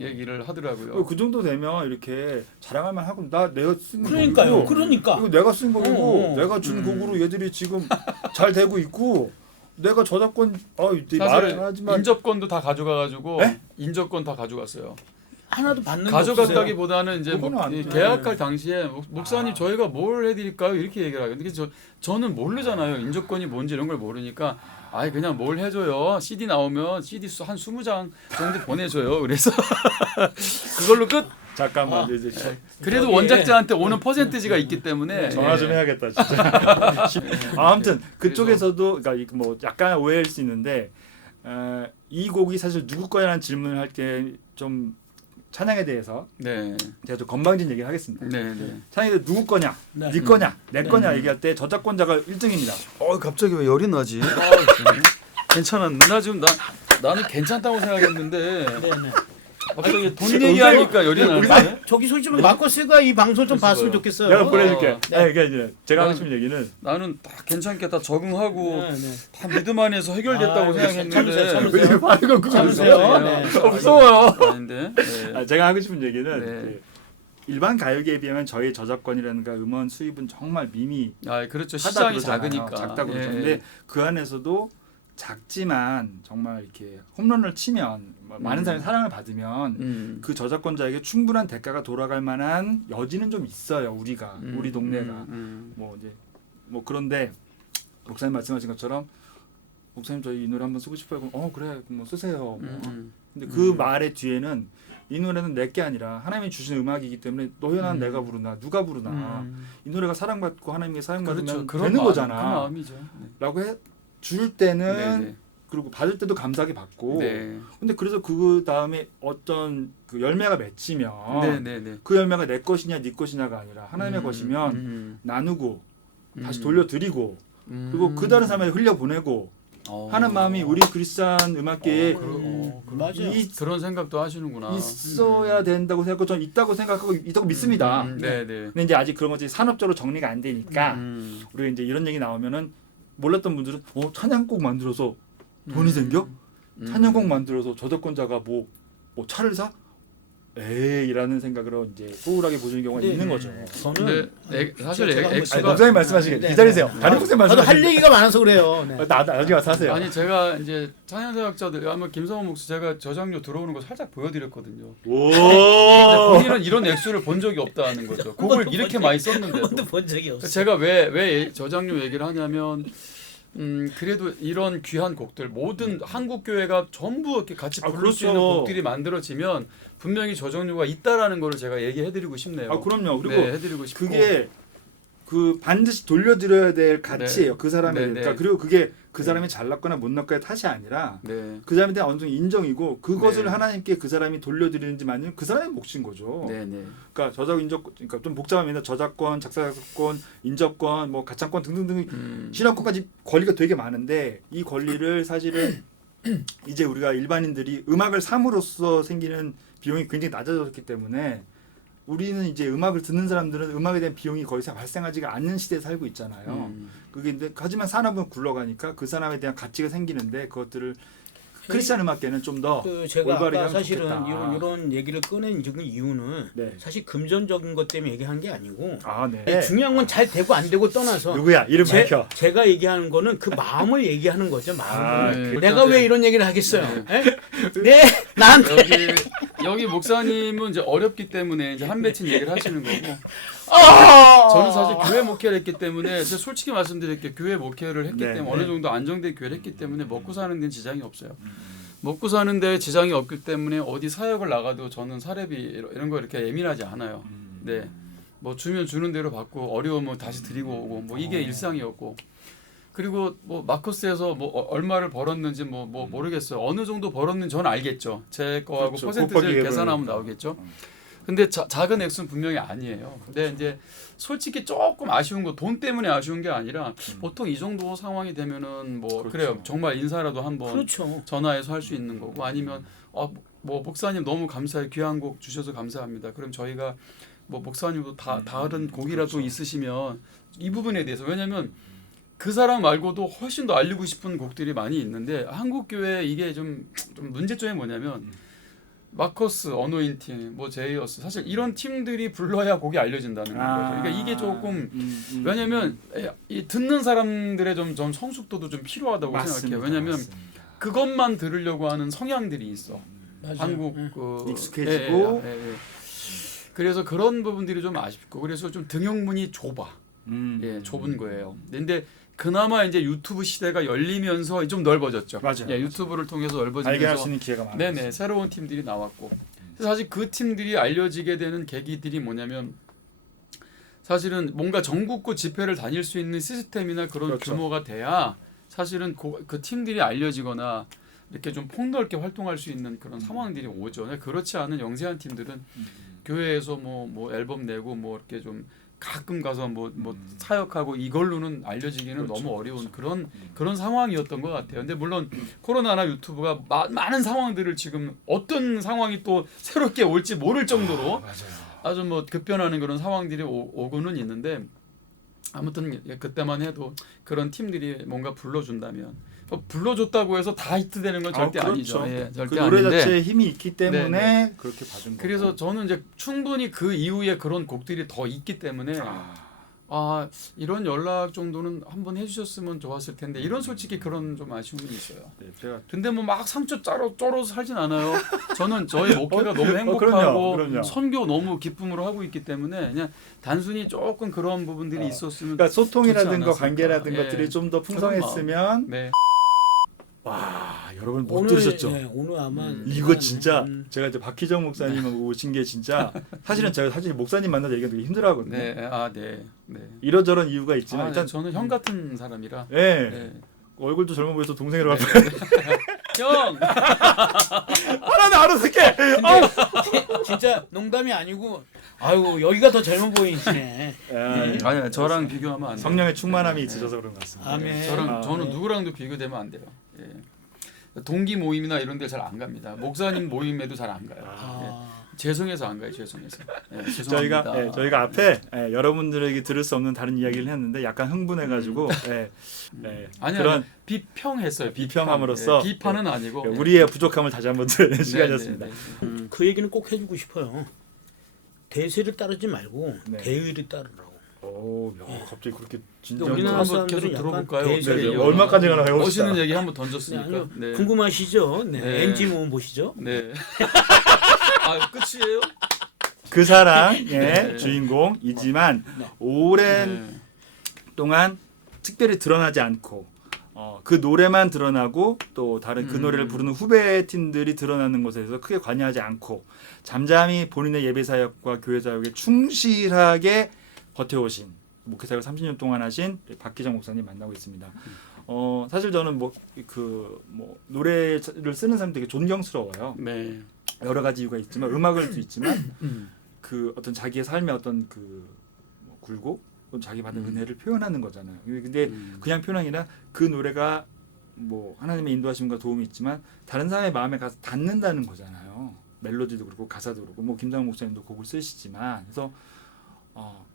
얘기를 하더라고요. 그 정도 되면 이렇게 자랑할 만하고 나 내가 쓴 그러니까요. 곡이고, 그러니까. 이거 내가 쓴 곡이고 내가 준 음. 곡으로 얘들이 지금 잘 되고 있고 내가 저작권 사실 말은 하지만 인접권도 다 가져가가지고 에? 인접권 다 가져갔어요. 하나도 받는 거 없으세요? 가져갔다기보다는 이제 그거는 안 이 돼. 계약할 당시에 목사님 아. 저희가 뭘 해드릴까요 이렇게 얘기를 하거든요. 근데 저는 모르잖아요. 인접권이 뭔지 이런 걸 모르니까 아이 그냥 뭘 해줘요. CD 나오면 CD 한 20장 정도 보내줘요. 그래서 그걸로 끝. 잠깐만 아. 이제 그래도 저기- 원작자한테 오는 퍼센티지가 있기 때문에 전화 좀 예. 해야겠다 진짜. 아무튼 그쪽에서도 그러니까 이거 뭐 약간 오해할 수 있는데 이 곡이 사실 누구 거냐는 질문을 할 때 좀 찬양에 대해서 네, 제가 좀 건방진 얘기를 하겠습니다. 네, 네. 찬양이 누구 거냐, 네. 네 거냐, 내 거냐 얘기할 때 저작권자가 1등입니다. 갑자기 왜 열이 나지? 괜찮았나? 나 지금 나는 괜찮다고 생각했는데 네네. 갑자기 돈 얘기하니까 열이 나네. 저기 솔직히 마커스가 이 방송 좀 그랬어요. 봤으면 좋겠어요. 내가 보내줄게. 네. 아니, 그러니까 이제 제가 하고 난- 싶은 얘기는 나는 다 괜찮게 다 적응하고 네, 네. 다 믿음 안에서 해결됐다고 아, 생각했는데 참으세요, 참으세요. 왜 이렇게 많은 거 그거 참으세요. 무서워요? 네. 무서워요. 아닌데. 네. 제가 하고 싶은 얘기는 네. 그 일반 가요계에 비하면 저희 저작권이라든가 음원 수입은 정말 미미 아, 그렇죠. 하다 시장이 그러잖아요. 작으니까. 작다 그러죠. 예. 근데 그 안에서도 작지만 정말 이렇게 홈런을 치면 많은 사람의 사랑을 받으면 그 저작권자에게 충분한 대가가 돌아갈 만한 여지는 좀 있어요. 우리 동네가 뭐 이제 뭐 그런데 목사님 말씀하신 것처럼 목사님 저희 이 노래 한번 쓰고 싶어요. 그럼 그래 뭐 쓰세요. 근데 그 말의 뒤에는 이 노래는 내게 아니라 하나님이 주신 음악이기 때문에 너희나 내가 부르나 누가 부르나 이 노래가 사랑받고 하나님께 사용받으면 그렇죠. 그런 되는 마음, 거잖아. 그 마음이죠. 라고 줄 때는 네. 그리고 받을 때도 감사하게 받고 네. 근데 그래서 그 다음에 어떤 그 열매가 맺히면 네. 그 열매가 내 것이냐 네 것이냐가 아니라 하나님의 것이면 나누고 다시 돌려드리고 그리고 그 다른 사람에게 흘려보내고 하는 마음이 우리 그리스도인 음악계에 맞아요. 그런 생각도 하시는구나. 있어야 된다고 생각하고 저는 있다고 생각하고 있다고 믿습니다. 네. 근데 이제 아직 그런 것들이 산업적으로 정리가 안 되니까 우리가 이제 이런 얘기 나오면은 몰랐던 분들은 찬양곡 만들어서 돈이 생겨? 찬양곡 만들어서 저작권자가 뭐 차를 사? 에이라는 생각으로 이제 소홀하게 보시는 경우가 있는 거죠. 저는 근데 사실 제가 한번 액수가 아니, 목사님 말씀하시게 네, 기다리세요. 네. 다른 목사님 저도 할 말씀하시게. 얘기가 많아서 그래요. 네. 나중에 와서 하세요. 아니 제가 이제 찬양대학자들 아마 김성원 목사 제가 저작료 들어오는 거 살짝 보여드렸거든요. 오. 근데 본인은 이런 액수를 본 적이 없다는 거죠. 곡을 번도 이렇게 본 많이 한 썼는데도. 번도 본 적이 없어요. 제가 왜 저작료 얘기를 하냐면 그래도 이런 귀한 곡들 모든 한국 교회가 전부 이렇게 같이 부를 수 있는 그렇죠. 곡들이 만들어지면 분명히 저작료가 있다라는 거를 제가 얘기해드리고 싶네요. 그럼요. 그리고 네, 해드리고 싶고 그게 그 반드시 돌려드려야 될 가치예요. 그 사람에 네, 그러니까 네. 그리고 그게 그 사람이 잘났거나 못났거나의 탓이 아니라 네, 그 사람에 대한 어느 정도 인정이고 그것을 네. 하나님께 그 사람이 돌려드리는지 만은 그 사람의 몫인 거죠. 네, 네. 그러니까 저작 인적 그러니까 좀 복잡합니다. 저작권, 작사권, 인접권, 뭐 가창권 등등등 실현권까지 권리가 되게 많은데 이 권리를 사실은 이제 우리가 일반인들이 음악을 삼으로써 생기는 비용이 굉장히 낮아졌기 때문에 우리는 이제 음악을 듣는 사람들은 음악에 대한 비용이 거의 발생하지가 않는 시대에 살고 있잖아요. 그게 근데 하지만 산업은 굴러가니까 그 산업에 대한 가치가 생기는데 그것들을 크리스찬 음악계는 좀 더 그 제가 올바르게 아까 하면 사실은 좋겠다. 이런 얘기를 꺼낸 이유는 네. 사실 금전적인 것 때문에 얘기한 게 아니고 네. 중요한 건 잘 되고 안 되고 떠나서 누구야? 이름 밝혀. 제가 얘기하는 거는 그 마음을 얘기하는 거죠. 마음을. 네. 내가 왜 이런 얘기를 하겠어요? 네, 나한테. 여기 목사님은 이제 어렵기 때문에 이제 한 맺힌 얘기를 하시는 거고 저는 사실 교회 목회를 했기 때문에 제가 솔직히 말씀드릴게요. 교회 목회를 했기 네, 때문에 네. 어느 정도 안정된 교회를 했기 때문에 먹고 사는 데는 지장이 없어요. 먹고 사는 데 지장이 없기 때문에 어디 사역을 나가도 저는 사례비 이런 거 이렇게 예민하지 않아요. 네. 뭐 주면 주는 대로 받고 어려우면 다시 드리고 오고 뭐 이게 일상이었고. 그리고 뭐 마커스에서 뭐 얼마를 벌었는지 뭐 모르겠어요. 어느 정도 벌었는지 저는 알겠죠. 제 거하고 그렇죠. 퍼센트를 곱하기 계산하면 나오겠죠. 근데 작은 액수는 분명히 아니에요. 근데 이제 솔직히 조금 아쉬운 거 돈 때문에 아쉬운 게 아니라 보통 이 정도 상황이 되면은 뭐 그렇죠. 그래요. 정말 인사라도 한번 그렇죠. 전화해서 할 수 있는 거고 아니면 뭐 목사님 너무 감사해요. 귀한 곡 주셔서 감사합니다. 그럼 저희가 뭐 목사님도 다른 곡이라도 그렇죠. 있으시면 이 부분에 대해서 왜냐면 그 사람 말고도 훨씬 더 알리고 싶은 곡들이 많이 있는데 한국 교회 이게 좀 문제점이 뭐냐면 마커스, 어노인팅, 뭐 제이어스 사실 이런 팀들이 불러야 곡이 알려진다는 거죠. 그러니까 이게 조금 왜냐면 이 듣는 사람들의 좀 성숙도도 좀 필요하다고 맞습니다. 생각해요. 왜냐면 맞습니다. 그것만 들으려고 하는 성향들이 있어. 맞아요. 한국 예. 그 익숙해지고. 그래서 그런 부분들이 좀 아쉽고 그래서 좀 등용문이 좁아. 좁은 거예요. 근데 그나마 이제 유튜브 시대가 열리면서 좀 넓어졌죠. 맞아요. 예, 유튜브를 통해서 알게 할 수 넓어지면서 있는 기회가 많아요. 네네 새로운 팀들이 나왔고 그래서 사실 그 팀들이 알려지게 되는 계기들이 뭐냐면 사실은 뭔가 전국구 집회를 다닐 수 있는 시스템이나 그런 그렇죠. 규모가 돼야 사실은 그 팀들이 알려지거나 이렇게 좀 폭넓게 활동할 수 있는 그런 상황들이 오죠. 그렇지 않은 영세한 팀들은 교회에서 뭐 앨범 내고 뭐 이렇게 좀 가끔 가서 뭐 사역하고 이걸로는 알려지기는 그렇죠. 너무 어려운 그런 상황이었던 것 같아요. 근데 물론 코로나나 유튜브가 많은 상황들을 지금 어떤 상황이 또 새롭게 올지 모를 정도로 아주 뭐 급변하는 그런 상황들이 오고는 있는데 아무튼 그때만 해도 그런 팀들이 뭔가 불러준다면 불러줬다고 해서 다 히트되는 건 절대 그렇죠. 아니죠. 예, 절대 그 노래 아닌데. 자체에 힘이 있기 때문에 네. 그렇게 받은 거고. 그래서 저는 이제 충분히 그 이후에 그런 곡들이 더 있기 때문에 이런 연락 정도는 한번 해주셨으면 좋았을 텐데 이런 솔직히 그런 좀 아쉬움이 있어요. 네, 제가 근데 뭐 막 상처 쩔어서 살진 않아요. 저는 저희 목회가 너무 행복하고 그럼요. 선교 너무 기쁨으로 하고 있기 때문에 그냥 단순히 조금 그런 부분들이 있었으면 그러니까 소통이라든가 좋지 않았을까. 관계라든 예. 것들이 좀 더 풍성했으면 네. 와 여러분 못 오늘, 들으셨죠? 예, 오늘 아마 이거 진짜 음. 제가 이제 박희정 목사님 오신 게 진짜 사실은 제가 사실 목사님 만나서 얘기하는 게 힘들어하거든요. 네. 네. 이런저런 이유가 있지만 일단 저는 형 같은 사람이라. 예 네. 얼굴도 젊어 보여서 동생이라고 네. 할 형. 하나는 알아듣게. 근데 진짜 농담이 아니고 아이고 여기가 더 젊어 보이시네. 아니 저랑 비교하면 안 돼요. 성령의 충만함이 있으셔서 그런 것 같습니다. 아멘. 저는 네. 누구랑도 비교되면 안 돼요. 예. 동기 모임이나 이런 데 잘 안 갑니다. 목사님 모임에도 잘 안 가요. 예. 죄송해서 안 가요. 죄송해서. 예, 죄송합니다. 저희가 앞에 여러분들에게 들을 수 없는 다른 이야기를 했는데 약간 흥분해가지고 아니 그런 비평했어요. 비평함으로써 비판은 아니고 우리의 부족함을 다시 한번 드러낸 시간이었습니다. 그 얘기는 꼭 해주고 싶어요. 대세를 따르지 말고 네. 대의를 따르라고. 오, 야, 갑자기 그렇게 진짜 우리나라 한번 사람들은 계속 약간 들어볼까요? 대세를 네, 이용하는 얼마까지 가나 해봅시다. 멋있는 얘기 한번 네, 던졌으니까. 아니요. 네. 궁금하시죠? 네. 네. NG 모음 보시죠. 네. 아 끝이에요? 그 사랑의 네. 주인공이지만 오랜 네. 동안 특별히 드러나지 않고 그 노래만 드러나고 또 다른 그 노래를 부르는 후배 팀들이 드러나는 것에 대해서 크게 관여하지 않고 잠잠히 본인의 예배 사역과 교회 사역에 충실하게 버텨오신 목회 사역을 30년 동안 하신 박기정 목사님 만나고 있습니다. 사실 저는 노래를 쓰는 사람 되게 존경스러워요. 네. 여러 가지 이유가 있지만 음악을 수 있지만 그 어떤 자기의 삶의 어떤 굴곡 자기 받은 은혜를 표현하는 거잖아요. 근데 그냥 표현이 아니라 그 노래가 뭐 하나님의 인도하심과 도움이 있지만 다른 사람의 마음에 가서 닿는다는 거잖아요. 멜로디도 그렇고 가사도 그렇고 뭐 김상훈 목사님도 곡을 쓰시지만 그래서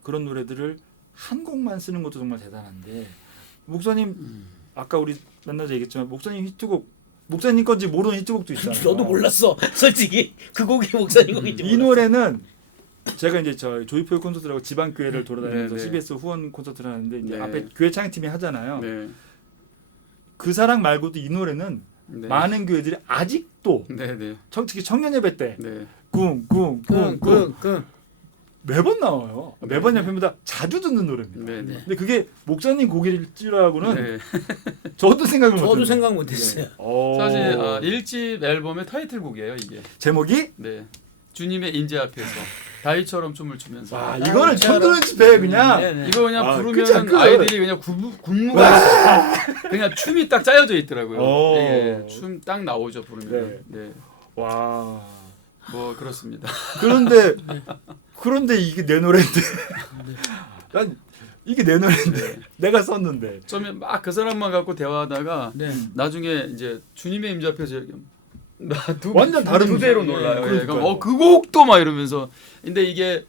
그런 노래들을 한 곡만 쓰는 것도 정말 대단한데 목사님 아까 우리 만나서 얘기했지만 목사님 히트곡 목사님 건지 모르는 히트곡도 있잖아요. 저도 몰랐어. 솔직히 그 곡이 목사님 곡인지 이 몰랐어. 노래는 제가 이제 저희 조이포 콘서트라고 지방 교회를 돌아다니면서 네, 네. CBS 후원 콘서트를 하는데 이제 네. 앞에 교회 창의팀이 하잖아요. 네. 그 사랑 말고도 이 노래는 네. 많은 교회들이 아직도 네. 네. 특히 청년 예배 때 네. 꿍꿍꿍꿍 그 매번 나와요. 매번 옆에보다 자주 듣는 노래입니다. 네, 네. 근데 그게 목사님 곡일지라고는 네. 저도 생각을 못했어요. 저도 생각 못했어요. 사실 1집 앨범의 타이틀곡이에요 이게. 제목이 네. 주님의 인재 앞에서 다윗처럼 춤을 추면서. 와 이거는 천도는 집에 그냥 네, 네. 이거 그냥 그렇지 부르면 않고. 아이들이 그냥 군무가 있어요. 그냥 춤이 딱 짜여져 있더라고요. 오. 예, 춤 딱 나오죠 부르면. 네. 네. 와 뭐 그렇습니다. 그런데 이게 내 노래인데 난 이게 내 노래인데 내가 썼는데 처음에 막 그 사람만 갖고 대화하다가 네. 나중에 이제 주님의 임재 앞에서 완전 다른 두 배로 네, 놀라요. 그러니까요. 그럼 그 곡도 막 이러면서. 근데 이게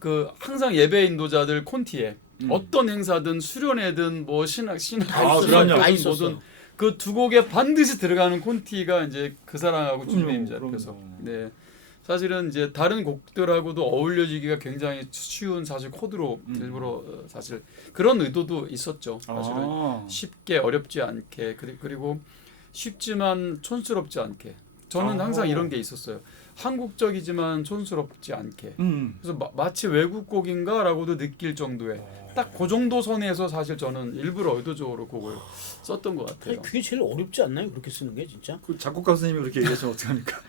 그 항상 예배 인도자들 콘티에 어떤 행사든 수련회든 뭐 신학 아, 그럼요. 다 뭐든 있었어. 그 두 곡에 반드시 들어가는 콘티가 이제 그 사랑하고 주님의 임재 그럼요. 앞에서. 네. 사실은 이제 다른 곡들하고도 어울려지기가 굉장히 쉬운 사실 코드로 일부러 사실 그런 의도도 있었죠. 사실은 쉽게 어렵지 않게 그리고 쉽지만 촌스럽지 않게. 저는 항상 이런 게 있었어요. 한국적이지만 촌스럽지 않게. 그래서 마치 외국 곡인가라고도 느낄 정도의 딱 그 정도 선에서 사실 저는 일부러 의도적으로 곡을 썼던 것 같아요. 아니, 그게 제일 어렵지 않나요? 그렇게 쓰는 게 진짜? 그 작곡가 선생님이 그렇게 얘기하시면 어떡합니까?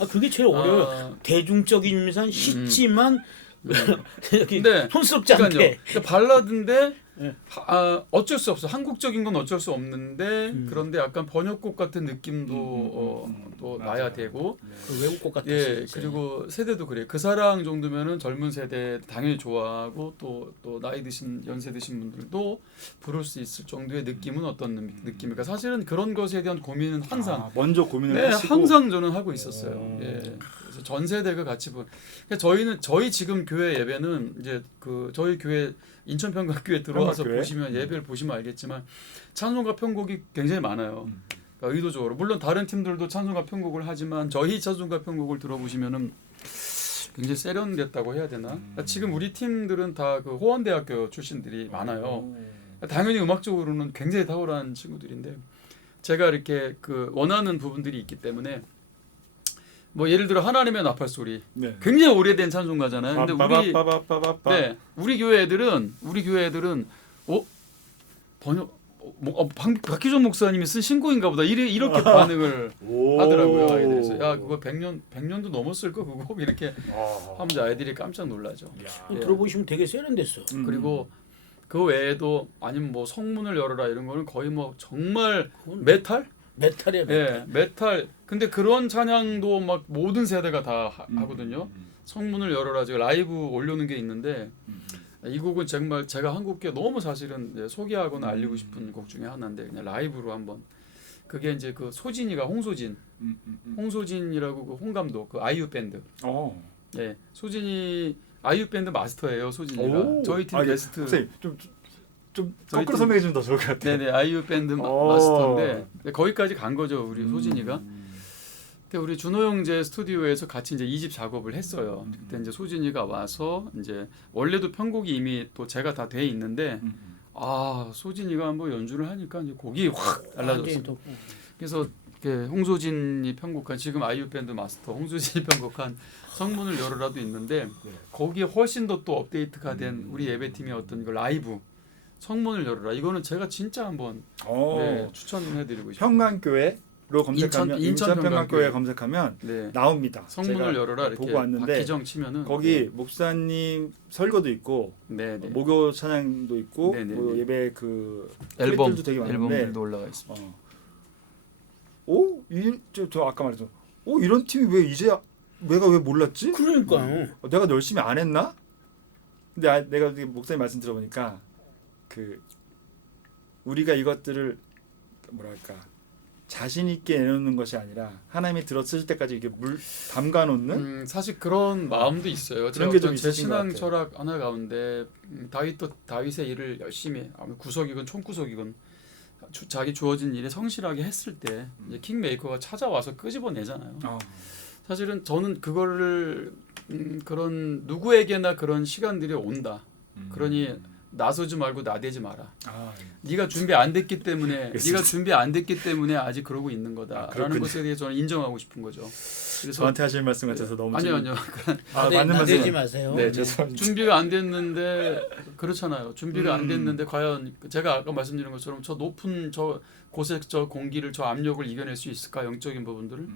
아 그게 제일 어려워요. 대중적이면서 쉽지만 이렇게 근데 촌스럽지 않게. 그러니까 발라드인데 네. 어쩔 수 없어. 한국적인 건 어쩔 수 없는데 그런데 약간 번역곡 같은 느낌도 또 맞아요. 나야 되고 그 외국 곡 같은. 예 그리고 세대도 그래요. 그 사랑 정도면은 젊은 세대 당연히 좋아하고 또 나이 드신 연세 드신 분들도 부를 수 있을 정도의 느낌은 어떤 느낌일까? 사실은 그런 것에 대한 고민은 항상 먼저 고민을 네, 하시고 항상 저는 하고 있었어요. 예. 그래서 전 세대가 같이 그러니까 저희 지금 교회 예배는 이제 그 저희 교회 인천평강교회 들어와서 평강교회? 보시면 예배를 보시면 알겠지만 찬송가 편곡이 굉장히 많아요. 그러니까 의도적으로 물론 다른 팀들도 찬송가 편곡을 하지만 저희 찬송가 편곡을 들어보시면은 굉장히 세련됐다고 해야 되나? 그러니까 지금 우리 팀들은 다 그 호원대학교 출신들이 많아요. 당연히 음악적으로는 굉장히 탁월한 친구들인데 제가 이렇게 그 원하는 부분들이 있기 때문에 뭐 예를 들어 하나님의 나팔 소리 네. 굉장히 오래된 찬송가잖아요. 근데 우리 교회 애들은 번역 박희준 목사님이 쓴 신곡인가 보다 이렇게 반응을 하더라고요. 아이들이. 야 그거 100년도 넘었을 거 그거 이렇게 하면 아이들이 깜짝 놀라죠. 예. 들어보시면 되게 세련됐어. 그리고 그 외에도 아니면 뭐 성문을 열어라 이런 거는 거의 뭐 정말 메탈? 메탈이야. 예, 메탈. 근데 그런 찬양도 막 모든 세대가 다 하거든요. 성문을 열어라 제가 라이브 올려놓은 게 있는데 이 곡은 정말 제가 한국계 너무 사실은 소개하거나 알리고 싶은 곡 중에 하나인데 그냥 라이브로 한번 그게 이제 그 소진이가 홍소진이라고 그 홍감독 그 아이유 밴드. 예, 소진이 아이유 밴드 마스터예요. 소진이가 저희 팀 게스트. 선생님 좀 거꾸로 설명해 주면 더 좋을 것 같아요. 네네 아이유 밴드 마스터인데 거기까지 간 거죠 우리 소진이가. 근데 우리 준호 형제 스튜디오에서 같이 이제 2집 작업을 했어요. 그때 이제 소진이가 와서 이제 원래도 편곡이 이미 또 제가 다 돼 있는데 소진이가 한번 연주를 하니까 이제 곡이 확 달라졌어요. 그래서 이렇게 홍소진이 편곡한 지금 아이유 밴드 마스터 홍소진이 편곡한 성문을 열어라도 있는데 거기에 훨씬 더 또 업데이트가 된 우리 예배팀의 어떤 그 라이브 성문을 열어라 이거는 제가 진짜 한번 추천해드리고 싶어요. 평강교회로 검색하면 인천평강교회 검색하면 나옵니다. 성문을 열어라 이렇게 보고 왔는데 박희정 치면은 거기 목사님 설교도 있고 목요 찬양도 있고 뭐 예배 그 앨범도 되게 많은데 앨범들도 올라가 있습니다. 저 아까 말했죠. 이런 팀이 왜 이제 내가 왜 몰랐지? 그러니까요. 내가 열심히 안 했나? 근데 내가 목사님 말씀 들어보니까 그 우리가 이것들을 뭐랄까 자신 있게 내놓는 것이 아니라 하나님이 들었을 때까지 이게 물 담가 놓는 사실 그런 마음도 있어요. 그런 게 좀 제 있으신 것 신앙 같아요. 철학 하나 가운데 다윗의 일을 열심히 구석이건 총구석이건 자기 주어진 일에 성실하게 했을 때 이제 킹메이커가 찾아와서 끄집어내잖아요. 사실은 저는 그거를 그런 누구에게나 그런 시간들이 온다. 그러니 나서지 말고 나대지 마라. 아, 네가 준비 안 됐기 때문에 알겠습니다. 네가 준비 안 됐기 때문에 아직 그러고 있는 거다라는 그렇군요. 것에 대해 저는 인정하고 싶은 거죠. 그래서 저한테 하실 말씀 같아서 너무 아니요 지금- 아니요. 아, 맞는 나대지 말씀. 마세요. 네, 죄송합니다. 준비가 안 됐는데 그렇잖아요. 준비가 안 됐는데 과연 제가 아까 말씀드린 것처럼 저 높은 저 곳의 저 공기를 저 압력을 이겨낼 수 있을까 영적인 부분들을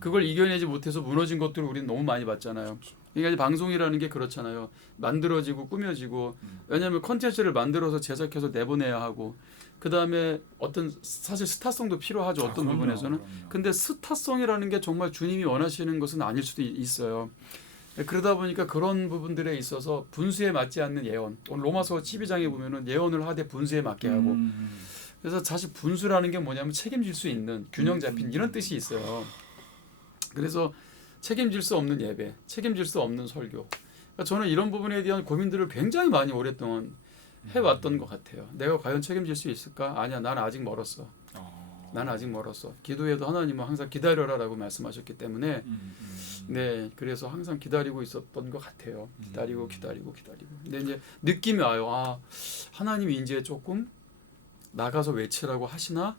그걸 이겨내지 못해서 무너진 것들을 우리는 너무 많이 봤잖아요. 그러니까 이제 방송이라는 게 그렇잖아요. 만들어지고 꾸며지고 왜냐하면 컨텐츠를 만들어서 제작해서 내보내야 하고 그 다음에 어떤 사실 스타성도 필요하죠. 어떤 그럼요, 부분에서는. 그럼요. 근데 스타성이라는 게 정말 주님이 원하시는 것은 아닐 수도 있어요. 그러다 보니까 그런 부분들에 있어서 분수에 맞지 않는 예언. 오늘 로마서 12장에 보면은 예언을 하되 분수에 맞게 하고. 그래서 사실 분수라는 게 뭐냐면 책임질 수 있는 균형 잡힌 이런 뜻이 있어요. 그래서 책임질 수 없는 예배, 책임질 수 없는 설교. 그러니까 저는 이런 부분에 대한 고민들을 굉장히 많이 오랫동안 해왔던 것 같아요. 내가 과연 책임질 수 있을까? 아니야, 나는 아직 멀었어. 나는 아직 멀었어. 기도해도 하나님은 항상 기다려라라고 말씀하셨기 때문에 네, 그래서 항상 기다리고 있었던 것 같아요. 기다리고. 근데 이제 느낌이 와요. 아, 하나님이 이제 조금 나가서 외치라고 하시나?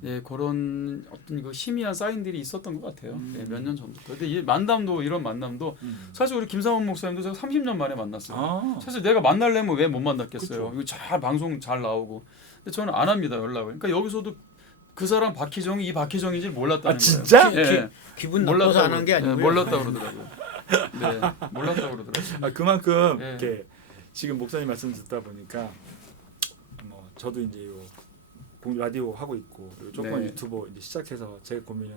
네, 그런 어떤 그 희미한 사인들이 있었던 것 같아요. 네, 몇 년 전부터. 근데 이 만남도 이런 만남도 사실 우리 김상원 목사님도 제가 30년 만에 만났어요. 아, 사실 내가 만날려면 왜 못 만났겠어요. 그쵸. 이거 잘 방송 잘 나오고. 근데 저는 안 합니다 연락을. 그러니까 여기서도 그 사람 박희정이 이 박희정인지 몰랐다는 아, 진짜? 거예요. 예, 기분 나빠서 안 한 게 아니고요. 몰랐다고 그러더라고요. 네, 몰랐다고 그러더라고요. 아, 그만큼 네. 이렇게 지금 목사님 말씀 듣다 보니까 뭐 저도 이제 요 라디오 하고 있고 그리고 조그만 네. 유튜버 이제 시작해서 제 고민은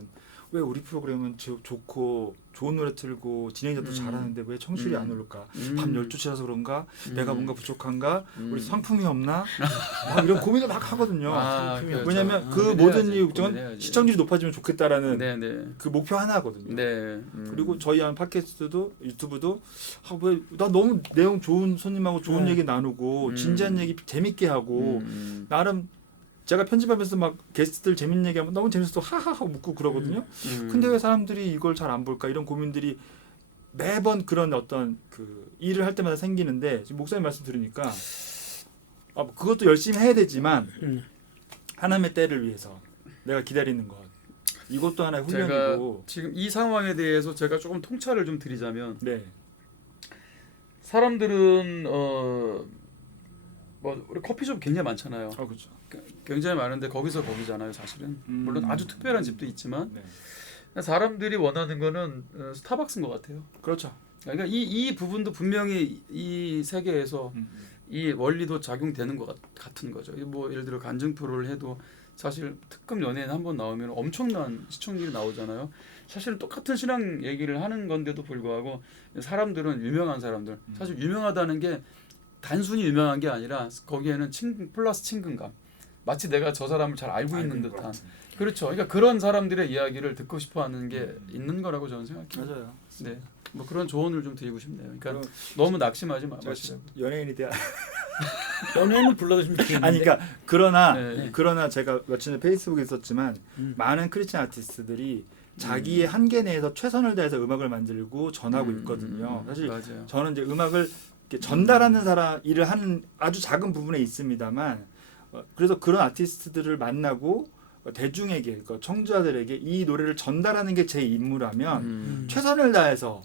왜 우리 프로그램은 좋고 좋은 노래 틀고 진행자도 잘하는데 왜 청취율이 안 오를까? 밤 12시라서 그런가? 내가 뭔가 부족한가? 우리 상품이 없나? 막 이런 고민을 막 하거든요. 그렇죠. 왜냐하면 그 고민해야지, 모든 이유는 고민해야지. 시청률이 높아지면 좋겠다라는 네. 그 목표 하나거든요. 네. 그리고 저희 하는 팟캐스트도 유튜브도 왜 나 너무 내용 좋은 손님하고 좋은 네. 얘기 나누고 진지한 얘기 재밌게 하고 나름 제가 편집하면서 막 게스트들 재밌는 얘기하면 너무 재밌어서 하하하 웃고 그러거든요. 근데 왜 사람들이 이걸 잘 안 볼까 이런 고민들이 매번 그런 어떤 그 일을 할 때마다 생기는데 지금 목사님 말씀 들으니까 그것도 열심히 해야 되지만 하나님의 때를 위해서 내가 기다리는 것 이것도 하나의 제가 훈련이고 지금 이 상황에 대해서 제가 조금 통찰을 좀 드리자면 네. 사람들은 뭐 우리 커피숍 굉장히 많잖아요. 그렇죠. 굉장히 많은데 거기서 거기잖아요, 사실은. 물론 아주 특별한 집도 있지만 네. 사람들이 원하는 거는 스타벅스인 것 같아요. 그렇죠. 그러니까 이 부분도 분명히 이 세계에서 이 원리도 작용되는 것 같은 거죠. 뭐 예를 들어 간증 프로를 해도 사실 특급 연예인 한 번 나오면 엄청난 시청률이 나오잖아요. 사실 똑같은 신앙 얘기를 하는 건데도 불구하고 사람들은 유명한 사람들 사실 유명하다는 게 단순히 유명한 게 아니라 거기에는 플러스 친근감. 마치 내가 저 사람을 잘 알고 있는 듯한. 그렇죠. 그러니까 그런 사람들의 이야기를 듣고 싶어하는 게 있는 거라고 저는 생각해요. 맞아요. 네, 뭐 그런 조언을 좀 드리고 싶네요. 그러니까 그럼 너무 낙심하지 마시라고. 연예인이 돼야 연예인은 불러주시면 되겠는데. 아니 그러니까 네. 그러나 제가 며칠 전에 페이스북에 있었지만 많은 크리스찬 아티스트들이 자기의 한계 내에서 최선을 다해서 음악을 만들고 전하고 있거든요. 사실 맞아요. 저는 이제 음악을 이렇게 전달하는 사람 일을 하는 아주 작은 부분에 있습니다만 그래서 그런 아티스트들을 만나고 대중에게 그러니까 청취자들에게 이 노래를 전달하는 게 제 임무라면 최선을 다해서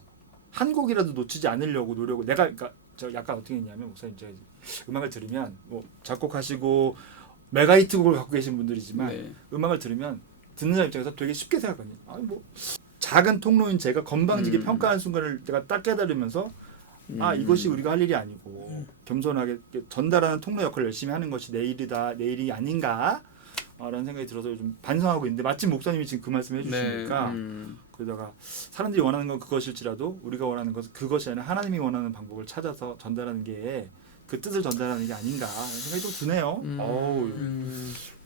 한 곡이라도 놓치지 않으려고 노력을 내가 그러니까 저 약간 어떻게 했냐면 목사님 제가 음악을 들으면 뭐 작곡하시고 메가히트 곡을 갖고 계신 분들이지만 네. 음악을 들으면 듣는 사람 입장에서 되게 쉽게 생각하거든요. 아니 뭐 작은 통로인 제가 건방지게 평가하는 순간을 내가 딱 깨달으면서 이것이 우리가 할 일이 아니고 겸손하게 전달하는 통로 역할을 열심히 하는 것이 내 일이 아닌가 라는 생각이 들어서 좀 반성하고 있는데 마침 목사님이 지금 그 말씀 해주시니까 그러다가 사람들이 원하는 건 그것일지라도 우리가 원하는 것은 그것이 아니라 하나님이 원하는 방법을 찾아서 전달하는 게 그 뜻을 전달하는 게 아닌가 하는 생각이 또 드네요. 어우,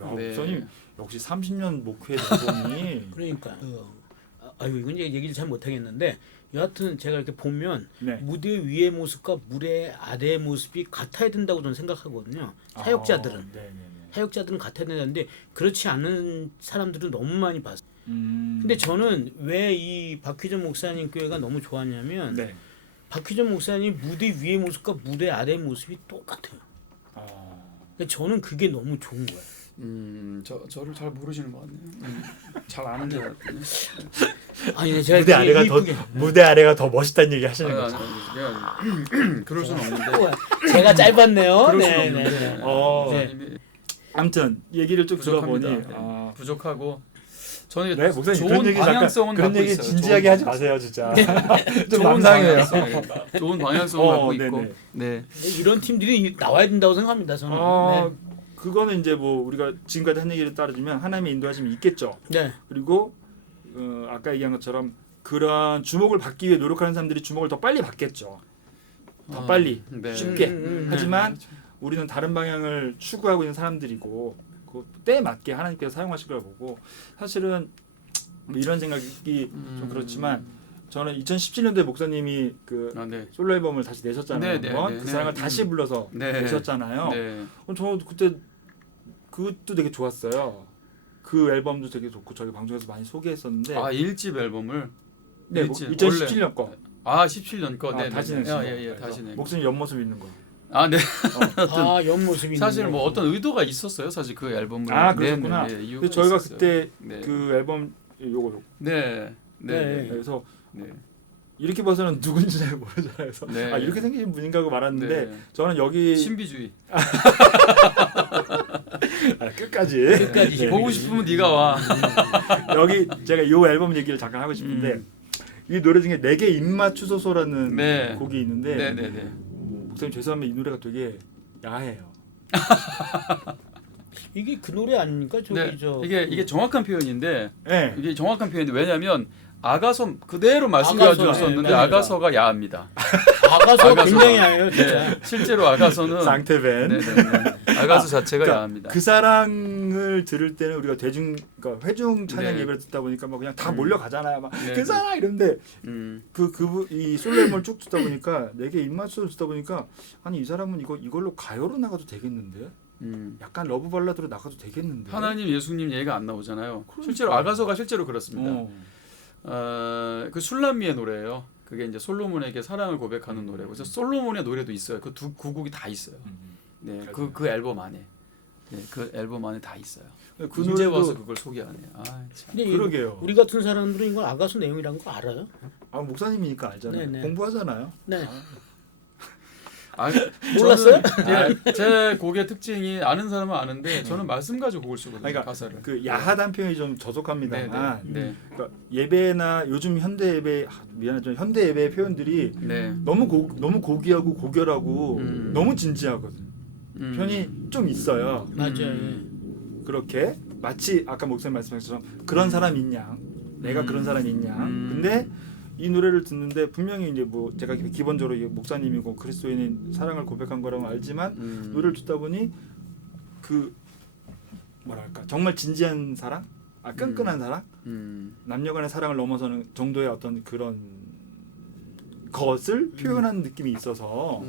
야, 네. 목사님 역시 30년 목회 내공이 그러니까 아유 이건 이제 얘기를 잘 못하겠는데 여하튼 제가 이렇게 보면 네. 무대 위의 모습과 무대 아래의 모습이 같아야 된다고 저는 생각하거든요. 사역자들은 사역자들은 같아야 되는데 그렇지 않은 사람들은 너무 많이 봤어요. 근데 저는 왜 이 박휘전 목사님 교회가 너무 좋았냐면 네. 박휘전 목사님 무대 위의 모습과 무대 아래의 모습이 똑같아요. 저는 그게 너무 좋은 거예요. 저를 잘 모르시는 것 같네요. 잘 아는 것 같아요. 아니 제가 무대 아래가 이쁘게- 무대 아래가 더 멋있다는 얘기 하시는 거죠. 그럴 수는 없는데. 제가 짧았네요. 그럴 수는 네, 없는데. 네, 네. 목사님이 아무튼 얘기를 쭉 부족합니다. 들어보니 네. 부족하고 저는 네, 목사님 좋은 그런 얘기 잠깐 방향성은 그런 갖고 얘기 있어요. 진지하게 좋은 하지 마세요, 진짜. 좀 좋은 망상해요. 좋은 방향성을 갖고 있고. 네네. 네. 이런 팀들이 나와야 된다고 생각합니다. 저는. 그거는 이제 뭐 우리가 지금까지 한 얘기를 따르면 하나님의 인도하심이 있겠죠. 네. 그리고 아까 얘기한 것처럼 그런 주목을 받기 위해 노력하는 사람들이 주목을 더 빨리 받겠죠. 더 빨리 네. 쉽게. 하지만 우리는 다른 방향을 추구하고 있는 사람들이고 그 때에 맞게 하나님께서 사용하실 걸 보고 사실은 뭐 이런 생각이 좀 그렇지만 저는 2017년도에 목사님이 그 네. 솔로 앨범을 다시 내셨잖아요. 네, 한번 네, 그 네. 사랑을 다시 불러서 네. 내셨잖아요. 네. 저 그때 그것도 되게 좋았어요. 그 앨범도 되게 좋고 저희 방송에서 많이 소개했었는데 아 1집 앨범을 네, 일집, 2017년 거. 아 17년 거. 네. 다시 네. 내신 거. 예, 다시 내. 목소리 옆모습 있는 거. 아 네. 옆모습이 사실 있는 뭐 거. 어떤 의도가 있었어요. 사실 그 앨범을. 그러셨구나. 네, 네, 이유가 그래서 저희가 있었어요. 그때 네. 그 앨범 요거 네. 네. 네. 네. 그래서 네. 이렇게 봐서는 누군지 잘 모르잖아요. 그래서 네. 아 이렇게 생기신 분인가 하고 말았는데 네. 저는 여기 신비주의. 끝까지 끝까지 네. 보고 싶으면 네가 와. 여기 제가 요 앨범 얘기를 잠깐 하고 싶은데 이 노래 중에 내게 입맞추소서라는 네. 곡이 있는데 네, 네, 네. 목사님 죄송하면 이 노래가 되게 야해요. 이게 그 노래 아닙니까? 저기 네. 저 이게 정확한 표현인데 네. 이게 정확한 표현인데 왜냐면 아가서 그대로 아가서, 말씀드렸었는데 네, 아가서가 야합니다. 아가서 굉장히 야해요, 진짜. 네. 실제로 아가서는 상태밴. 네, 네, 네. 아가서 자체가 그러니까 야합니다. 그 사랑을 들을 때는 우리가 그러니까 회중 찬양 네. 예배를 듣다 보니까 막 그냥 다 몰려가잖아요. 막 네, 그 사랑 이런데 음. 이 솔로 앨범을 쭉 듣다 보니까 내게 입맞춰서 듣다 보니까 아니 이 사람은 이걸로 가요로 나가도 되겠는데 약간 러브 발라드로 나가도 되겠는데 하나님 예수님 얘기가 안 나오잖아요. 그러니까. 실제로 아가서가 실제로 그렇습니다. 어. 그 술람미의 노래예요. 그게 이제 솔로몬에게 사랑을 고백하는 노래고, 그래서 솔로몬의 노래도 있어요. 그 두 곡이 다 있어요. 네, 그 앨범 안에, 네, 그 앨범 안에 다 있어요. 그 이제 노래도 와서 그걸 소개하네. 아, 참. 근데 그러게요. 우리 같은 사람들은 이걸 아가서 내용이라는 거 알아요? 목사님이니까 알잖아요. 네네. 공부하잖아요. 네. 몰랐어요? 몰랐어요? 제 곡의 특징이 아는 사람은 아는데 저는 말씀 가지고 곡을 쓰거든요. 그러니까 가사를. 그 야하단 표현이 좀 저속합니다만 네. 그러니까 예배나 요즘 현대 예배 미안하지만 현대 예배의 표현들이 네. 너무 고귀하고 고결하고 음. 너무 진지하거든. 편이 좀 있어요. 맞아요. 그렇게 마치 아까 목사님 말씀하신 것처럼 그런 사람 있냐, 내가 그런 사람 있냐. 근데 이 노래를 듣는데 분명히 이제 뭐 제가 기본적으로 이게 목사님이고 그리스도인인 사랑을 고백한 거라고 알지만 노래를 듣다 보니 그 뭐랄까 정말 진지한 사랑, 끈끈한 사랑, 남녀간의 사랑을 넘어서는 정도의 어떤 그런 것을 표현한 느낌이 있어서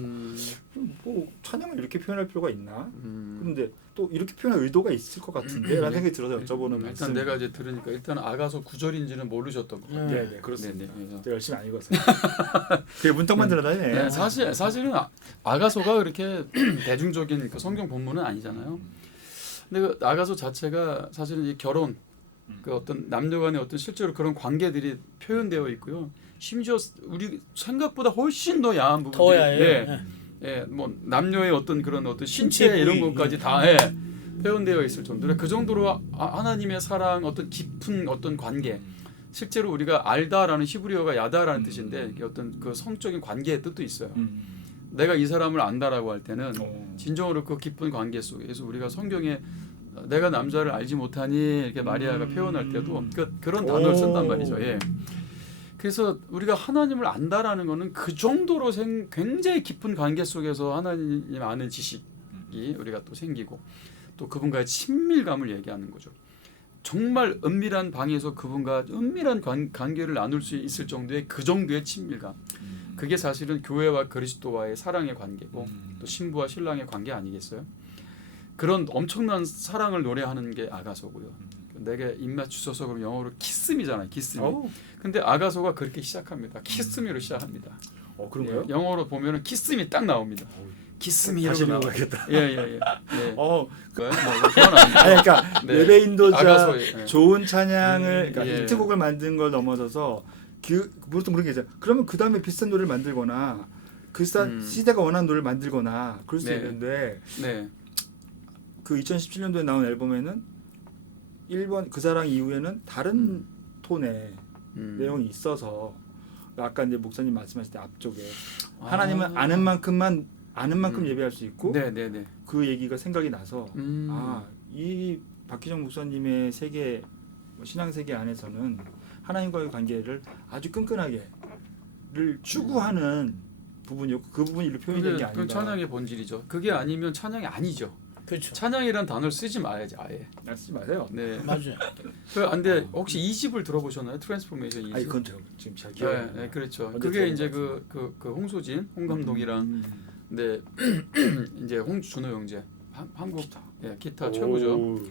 뭐 찬양을 이렇게 표현할 필요가 있나? 근데 또 이렇게 표현할 의도가 있을 것 같은데라는 생각이 들어서 여쭤보는 일단 말씀. 내가 이제 들으니까 일단 아가서 구절인지는 모르셨던 거. 네, 그렇습니다. 네, 네. 제가 열심히 안 읽었어요. 그게 문턱만 들어다니네. 네, 사실은 아가서가 그렇게 대중적인 그 성경 본문은 아니잖아요. 근데 그 아가서 자체가 사실은 이 결혼, 그 어떤 남녀간의 어떤 실제로 그런 관계들이 표현되어 있고요. 심지어 우리 생각보다 훨씬 더 야한 부분들이 더 야해요. 네. 예, 뭐 남녀의 어떤 그런 어떤 신체 신체 이런 부위. 것까지 다 표현되어 있을 정도로 그 정도로 하나님의 사랑 어떤 깊은 어떤 관계 실제로 우리가 알다라는 히브리어가 야다라는 뜻인데 이게 어떤 그 성적인 관계의 뜻도 있어요. 내가 이 사람을 안다라고 할 때는 진정으로 그 깊은 관계 속에서 우리가 성경에 내가 남자를 알지 못하니 이렇게 마리아가 표현할 때도 그런 단어를 쓴단 말이죠. 예. 그래서 우리가 하나님을 안다라는 것은 그 정도로 굉장히 깊은 관계 속에서 하나님 아는 지식이 우리가 또 생기고 또 그분과의 친밀감을 얘기하는 거죠. 정말 은밀한 방에서 그분과 은밀한 관계를 나눌 수 있을 정도의 그 정도의 친밀감. 그게 사실은 교회와 그리스도와의 사랑의 관계고 또 신부와 신랑의 관계 아니겠어요? 그런 엄청난 사랑을 노래하는 게 아가서고요. 내게 입맞추소서 그럼 영어로 키스미잖아요. 키스미. 근데 아가서가 그렇게 시작합니다. 키스미로 시작합니다. 그런가요? 예, 영어로 보면은 키스미 딱 나옵니다. 기스미 다시 이러고 읽어보겠다. 예예예. 어, 그건 아니고. 아니 그러니까 네. 예배 인도자 아가서, 예. 좋은 찬양을 그러니까 예. 히트곡을 만든 걸 넘어서서 보통 그런 게 있어요. 그러면 그 다음에 비슷한 노래를 만들거나 그 시대가 원하는 노래를 만들거나 그럴 수 네. 있는데 네. 그 2017년도에 나온 앨범에는 1번 그 사랑 이후에는 다른 톤의 내용이 있어서 아까 이제 목사님 말씀하실 때 앞쪽에 하나님은 아는 만큼 예배할 수 있고 네네네. 그 얘기가 생각이 나서 이 박희정 목사님의 세계 신앙 세계 안에서는 하나님과의 관계를 아주 끈끈하게를 추구하는 부분이었고 그 부분이 이렇게 표현된 게 그게 아닌가. 찬양의 본질이죠. 그게 아니면 찬양이 아니죠. 그렇죠. 찬양이란 단어를 쓰지 말아야지 아예. 쓰지 마세요. 네. 맞아요. 근데 혹시 2집을 들어보셨나요? 트랜스포메이션 2집. 아니 그건 제가 지금 잘 기억. 네, 네, 그렇죠. 언제 그게 들어본 이제 것 그 홍소진, 홍 감독이랑 네 이제 홍준호 형제 한국 기타 최고죠. 오.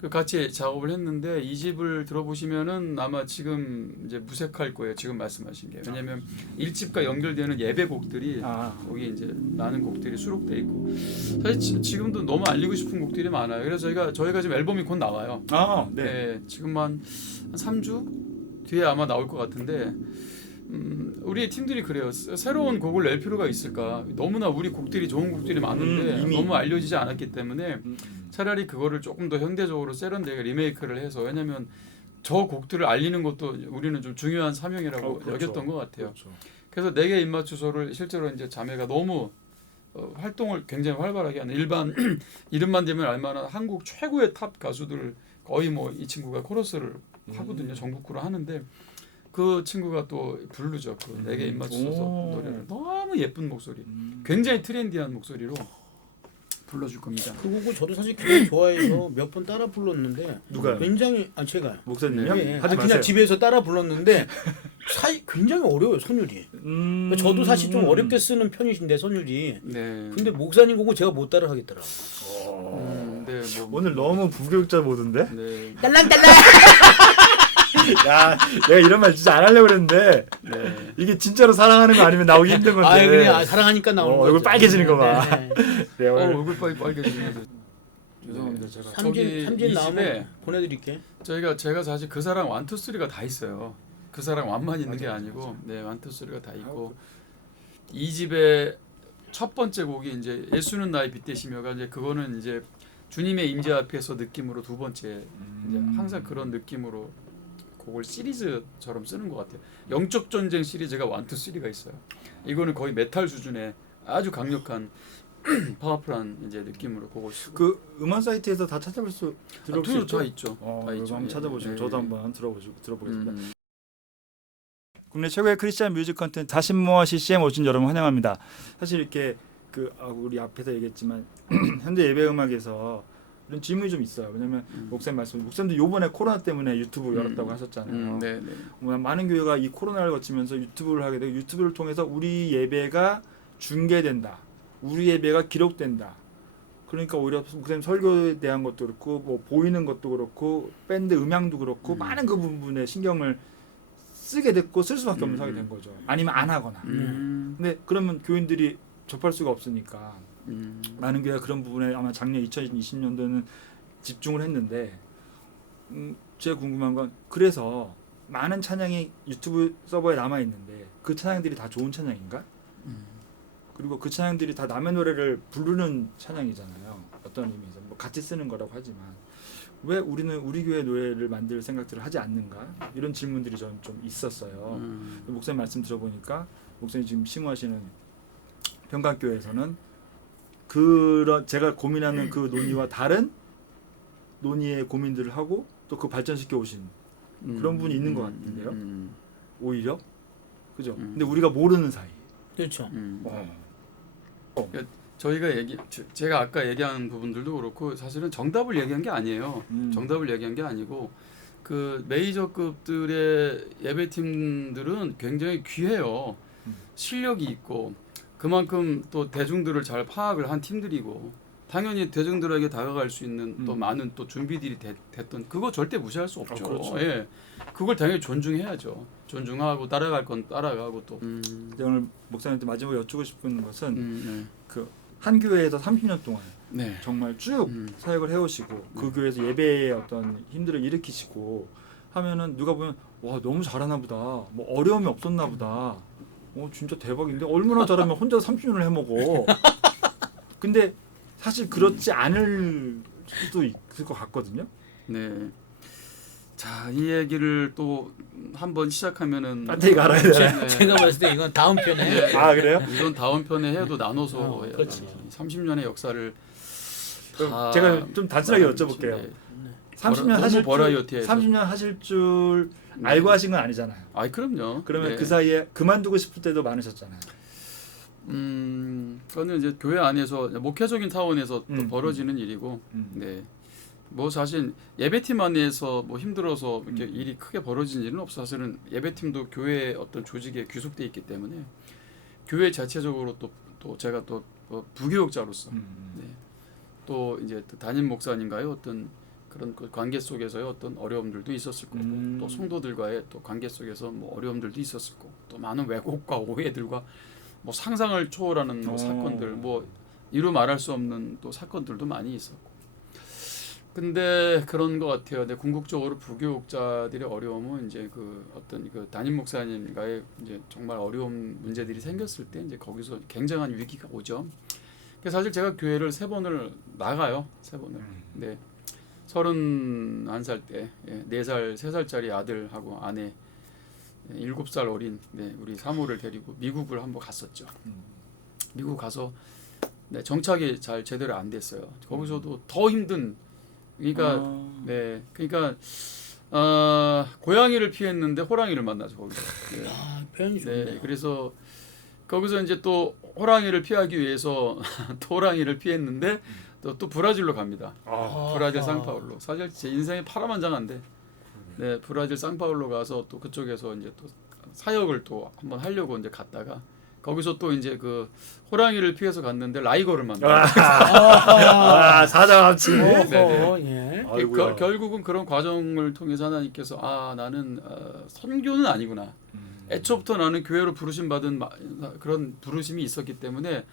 그 같이 작업을 했는데 이 집을 들어보시면은 아마 지금 이제 무색할 거예요. 지금 말씀하신 게 왜냐하면 1집과 연결되는 예배곡들이 거기 이제 많은 곡들이 수록돼 있고 사실 지금도 너무 알리고 싶은 곡들이 많아요. 그래서 저희가 지금 앨범이 곧 나와요. 네. 네, 지금 한 3주 뒤에 아마 나올 것 같은데 우리 팀들이 그래요. 새로운 곡을 낼 필요가 있을까? 너무나 우리 곡들이 좋은 곡들이 많은데 이미. 너무 알려지지 않았기 때문에 차라리 그거를 조금 더 현대적으로 세련되게 리메이크를 해서 왜냐면 저 곡들을 알리는 것도 우리는 좀 중요한 사명이라고 그렇죠. 여겼던 것 같아요. 그렇죠. 그래서 내게 입맞추소를 실제로 이제 자매가 너무 활동을 굉장히 활발하게 하는 일반 이름만 되면 알만한 한국 최고의 탑 가수들을 거의 뭐 이 친구가 코러스를 하거든요. 전국구로 하는데 그 친구가 또 부르죠. 그 내게 입맞추소서 노래를 너무 예쁜 목소리, 굉장히 트렌디한 목소리로 불러줄 겁니다. 그 곡을 저도 사실 굉장히 좋아해서 몇 번 따라 불렀는데 누가요? 굉장히 제가요. 목사님이요? 네. 하지 마세요. 그냥 집에서 따라 불렀는데 굉장히 어려워요 선율이. 저도 사실 좀 어렵게 쓰는 편이신데 선율이. 네. 근데 목사님 곡은 제가 못 따라 하겠더라고. 네, 뭐, 오늘 너무 부교육자 모드인데? 네. 딸랑딸랑. 야, 내가 이런 말 진짜 안 하려고 그랬는데 네. 이게 진짜로 사랑하는 거 아니면 나오기 힘든 건데. 그냥 사랑하니까 나오는 거죠. 얼굴 빨개지는 거 봐. 네. 네, 오늘 얼굴 빨개지네. 죄송합니다. 제가 삼진 이 나오면 집에 보내드릴게. 제가 사실 그 사랑 1, 2, 3가 다 있어요. 그 사랑 1만 있는 게 아니고 네, 1, 2, 3가 다 있고 이 집의 첫 번째 곡이 이제 예수는 나의 빛 되시며가 이제 그거는 이제 주님의 임재 앞에서 느낌으로 두 번째 이제 항상 그런 느낌으로 곡을 시리즈처럼 쓰는 것 같아요. 영적 전쟁 시리즈가 1, 2, 3가 있어요. 이거는 거의 메탈 수준의 아주 강력한 파워풀한 이제 느낌으로 곡을 쓰고 그 음원 사이트에서 다 찾아볼 수 들어볼 수 있죠? 다 있죠. 다 이거 있죠. 한번 찾아보시면 예, 저도 예. 한번 들어보겠습니다. 음. 국내 최고의 크리스찬 뮤직 컨텐츠 다신모아 CCM 오신 여러분 환영합니다. 사실 이렇게 우리 앞에서 얘기했지만 현대 예배 음악에서 이런 질문이 좀 있어요. 왜냐면 목사님도 요번에 코로나 때문에 유튜브 열었다고 하셨잖아요. 네, 네. 많은 교회가 이 코로나를 거치면서 유튜브를 하게 되고 유튜브를 통해서 우리 예배가 중계된다. 우리 예배가 기록된다. 그러니까 오히려 목사님 설교에 대한 것도 그렇고 뭐 보이는 것도 그렇고 밴드 음향도 그렇고 많은 그 부분에 신경을 쓰게 됐고 쓸 수밖에 없는 상황이 된 거죠. 아니면 안 하거나. 근데 그러면 교인들이 접할 수가 없으니까 많은 교회가 그런 부분에 아마 작년 2020년도에는 집중을 했는데 제가 궁금한 건 그래서 많은 찬양이 유튜브 서버에 남아 있는데 그 찬양들이 다 좋은 찬양인가? 그리고 그 찬양들이 다 남의 노래를 부르는 찬양이잖아요. 어떤 의미에서 뭐 같이 쓰는 거라고 하지만 왜 우리는 우리 교회 노래를 만들 생각들을 하지 않는가? 이런 질문들이 저는 좀 있었어요. 목사님 말씀 들어보니까 목사님 지금 심호하시는 평강교회에서는 그런 제가 고민하는 그 논의와 다른 논의의 고민들을 하고 또 그 발전시켜 오신 그런 분이 있는 것 같은데요. 오히려 그죠? 근데 우리가 모르는 사이. 그렇죠. 저희가 제가 아까 얘기한 부분들도 그렇고 사실은 정답을 얘기한 게 아니에요. 정답을 얘기한 게 아니고 그 메이저급들의 예배팀들은 굉장히 귀해요. 실력이 있고 그만큼 또 대중들을 잘 파악을 한 팀들이고 당연히 대중들에게 다가갈 수 있는 또 많은 또 준비들이 됐던 그거 절대 무시할 수 없죠. 그렇죠. 예, 그걸 당연히 존중해야죠. 존중하고 따라갈 건 따라가고 또. 오늘 목사님한테 마지막으로 여쭈고 싶은 것은 그 한 교회에서 30년 동안 네. 정말 쭉 사역을 해오시고 그 교회에서 예배의 어떤 힘들을 일으키시고 하면은 누가 보면 와 너무 잘하나 보다, 뭐 어려움이 없었나 보다, 진짜 대박인데 얼마나 잘하면 혼자 30년을 해먹어. 근데 사실 그렇지 않을 수도 있을 것 같거든요. 네. 자, 이 얘기를 또 한번 시작하면은 딴 얘기 알아야 되나요? 네. 제가 봤을 때 이건 다음 편에 아 그래요? 이건 다음 편에 해도 나눠서 그렇지. 30년의 역사를 그럼 다 제가 좀 단순하게 말하는 여쭤볼게요. 네. 30년 너무 하실 버라이어티해서. 30년 하실 줄 알고 하신 건 아니잖아요. 아이 그럼요. 그러면 네. 그 사이에 그만두고 싶을 때도 많으셨잖아요. 그거는 이제 교회 안에서 목회적인 차원에서 또 음, 벌어지는 일이고, 음. 네. 뭐 사실 예배팀 안에서 뭐 힘들어서 이렇게 일이 크게 벌어진 일은 없어. 사실은 예배팀도 교회 어떤 조직에 귀속돼 있기 때문에 교회 자체적으로 또 제가 또 부교육자로서 네. 또 이제 또 담임 목사님과의 어떤 그런 그 관계 속에서의 어떤 어려움들도 있었을 거고 또 성도들과의 또 관계 속에서 뭐 어려움들도 있었을 거고 또 많은 왜곡과 오해들과 뭐 상상을 초월하는 뭐 사건들 뭐 이루 말할 수 없는 또 사건들도 많이 있었고 근데 그런 것 같아요. 근데 궁극적으로 부교육자들의 어려움은 이제 그 어떤 그 담임 목사님과의 이제 정말 어려운 문제들이 생겼을 때 이제 거기서 굉장한 위기가 오죠. 그래서 사실 제가 교회를 3번을 나가요. 3번을. 네. 31살 때 4살, 3살짜리 아들하고 아내 7살 어린 우리 사모를 데리고 미국을 한번 갔었죠. 미국 가서 정착이 잘 제대로 안 됐어요. 거기서도 더 힘든 그러니까 고양이를 피했는데 호랑이를 만나죠 거기서. 네. 표현이 좋네요. 네, 그래서 거기서 이제 또 호랑이를 피하기 위해서 또 호랑이를 피했는데 또 브라질로 갑니다. 브라질 상파울로. 사실 제 인생이 파란만장한데, 네, 브라질 상파울로 가서 또 그쪽에서 이제 또 사역을 또 한번 하려고 이제 갔다가 거기서 또 이제 그 호랑이를 피해서 갔는데 라이거를 만나. 사자합치. 예. 결국은 그런 과정을 통해서 하나님께서 나는 선교는 아니구나. 애초부터 나는 교회로 부르심 받은 그런 부르심이 있었기 때문에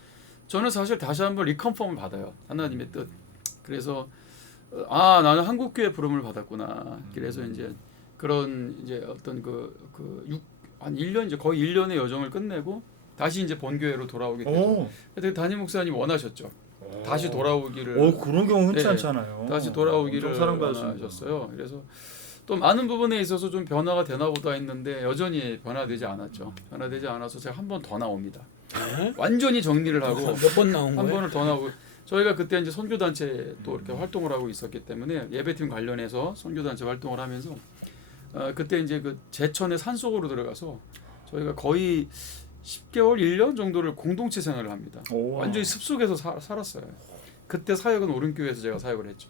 저는 사실 다시 한번 리컨펌을 받아요. 하나님의 뜻. 그래서 나는 한국 교회 부름을 받았구나. 그래서 이제 그런 이제 어떤 한 1년 이제 거의 1년의 여정을 끝내고 다시 이제 본교회로 돌아오게 되죠. 그때 담임 목사님 원하셨죠. 다시 돌아오기를. 그런 경우 흔치 않잖아요. 다시 돌아오기를 엄청 사랑받으시는 원하셨어요. 그래서 또 많은 부분에 있어서 좀 변화가 되나 보다 했는데 여전히 변화되지 않았죠. 변화되지 않아서 제가 한 번 더 나옵니다. 네? 완전히 정리를 하고 몇 번 나온 한 거예요? 번을 더 나오고 저희가 그때 이제 선교단체 또 이렇게 활동을 하고 있었기 때문에 예배팀 관련해서 선교단체 활동을 하면서 그때 이제 그 제천의 산속으로 들어가서 저희가 거의 10개월, 1년 정도를 공동체 생활을 합니다. 완전히 습속에서 살았어요. 그때 사역은 오른교회에서 제가 사역을 했죠.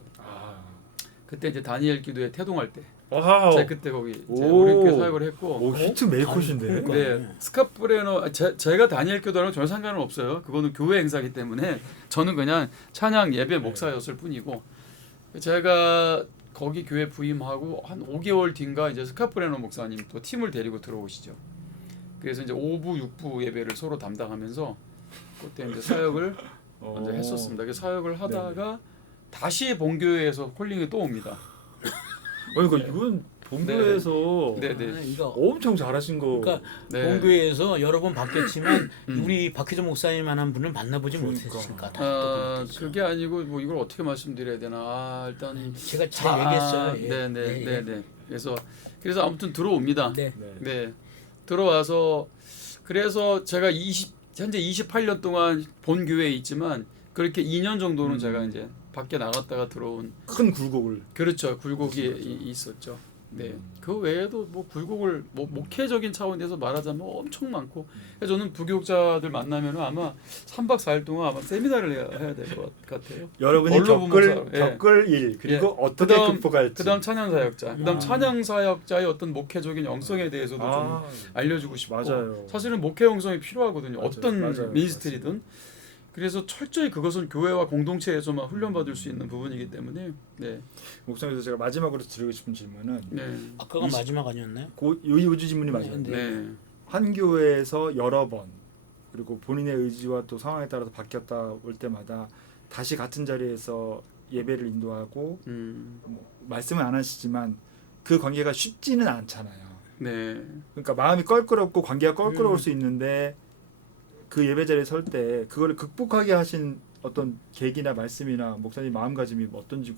그때 이제 다니엘 기도회 태동할 때 제가 그때 거기 오른교회 사역을 했고 히트 메이커신데. 네, 스카프레너 제가 다니엘 교도랑 전혀 상관은 없어요. 그거는 교회 행사기 때문에 저는 그냥 찬양 예배 목사였을 뿐이고 제가 거기 교회 부임하고 한 5개월 뒤인가 이제 스카프레너 목사님 또 팀을 데리고 들어오시죠. 그래서 이제 5부, 6부 예배를 서로 담당하면서 그때 이제 사역을 먼저 했었습니다. 그 사역을 하다가 다시 본교회에서 콜링이 또 옵니다. 그러니까 이건 본교회에서 이거 엄청 잘하신 거. 그러니까 본교회에서 여러 번 바뀌었지만 우리 박희정 목사님만한 분을 만나보지 못했을까? 그게 아니고 뭐 이걸 어떻게 말씀드려야 되나. 일단 제가 잘 얘기했어요. 네. 그래서 아무튼 들어옵니다. 네. 들어와서 그래서 제가 현재 28년 동안 본 교회에 있지만 그렇게 2년 정도는 제가 이제 밖에 나갔다가 들어온 큰 굴곡을. 그렇죠. 굴곡이 있었죠. 네. 그 외에도 뭐 굴곡을 목회적인 차원에서 말하자면 엄청 많고 그래서 저는 부교육자들 만나면 아마 3박 4일 동안 아마 세미나를 해야 될 것 같아요. 여러분이 겪을 일 그리고 어떻게 극복할지. 그다음 찬양사역자. 그다음 찬양사역자의 어떤 목회적인 영성에 대해서도 좀 알려주고 싶고. 맞아요. 사실은 목회 영성이 필요하거든요. 맞아요. 어떤 맞아요. 미니스트리든. 그래서 철저히 그것은 교회와 공동체에서만 훈련받을 수 있는 부분이기 때문에 목사님께서 제가 마지막으로 드리고 싶은 질문은 아까가 마지막 아니었나요? 이 질문이 맞아요. 네. 한 교회에서 여러 번 그리고 본인의 의지와 또 상황에 따라서 바뀌었다 올 때마다 다시 같은 자리에서 예배를 인도하고 뭐 말씀은 안 하시지만 그 관계가 쉽지는 않잖아요. 네. 그러니까 마음이 껄끄럽고 관계가 껄끄러울 수 있는데 그 예배 자리에 설 때 그거를 극복하게 하신 어떤 계기나 말씀이나 목사님 마음가짐이 어떤지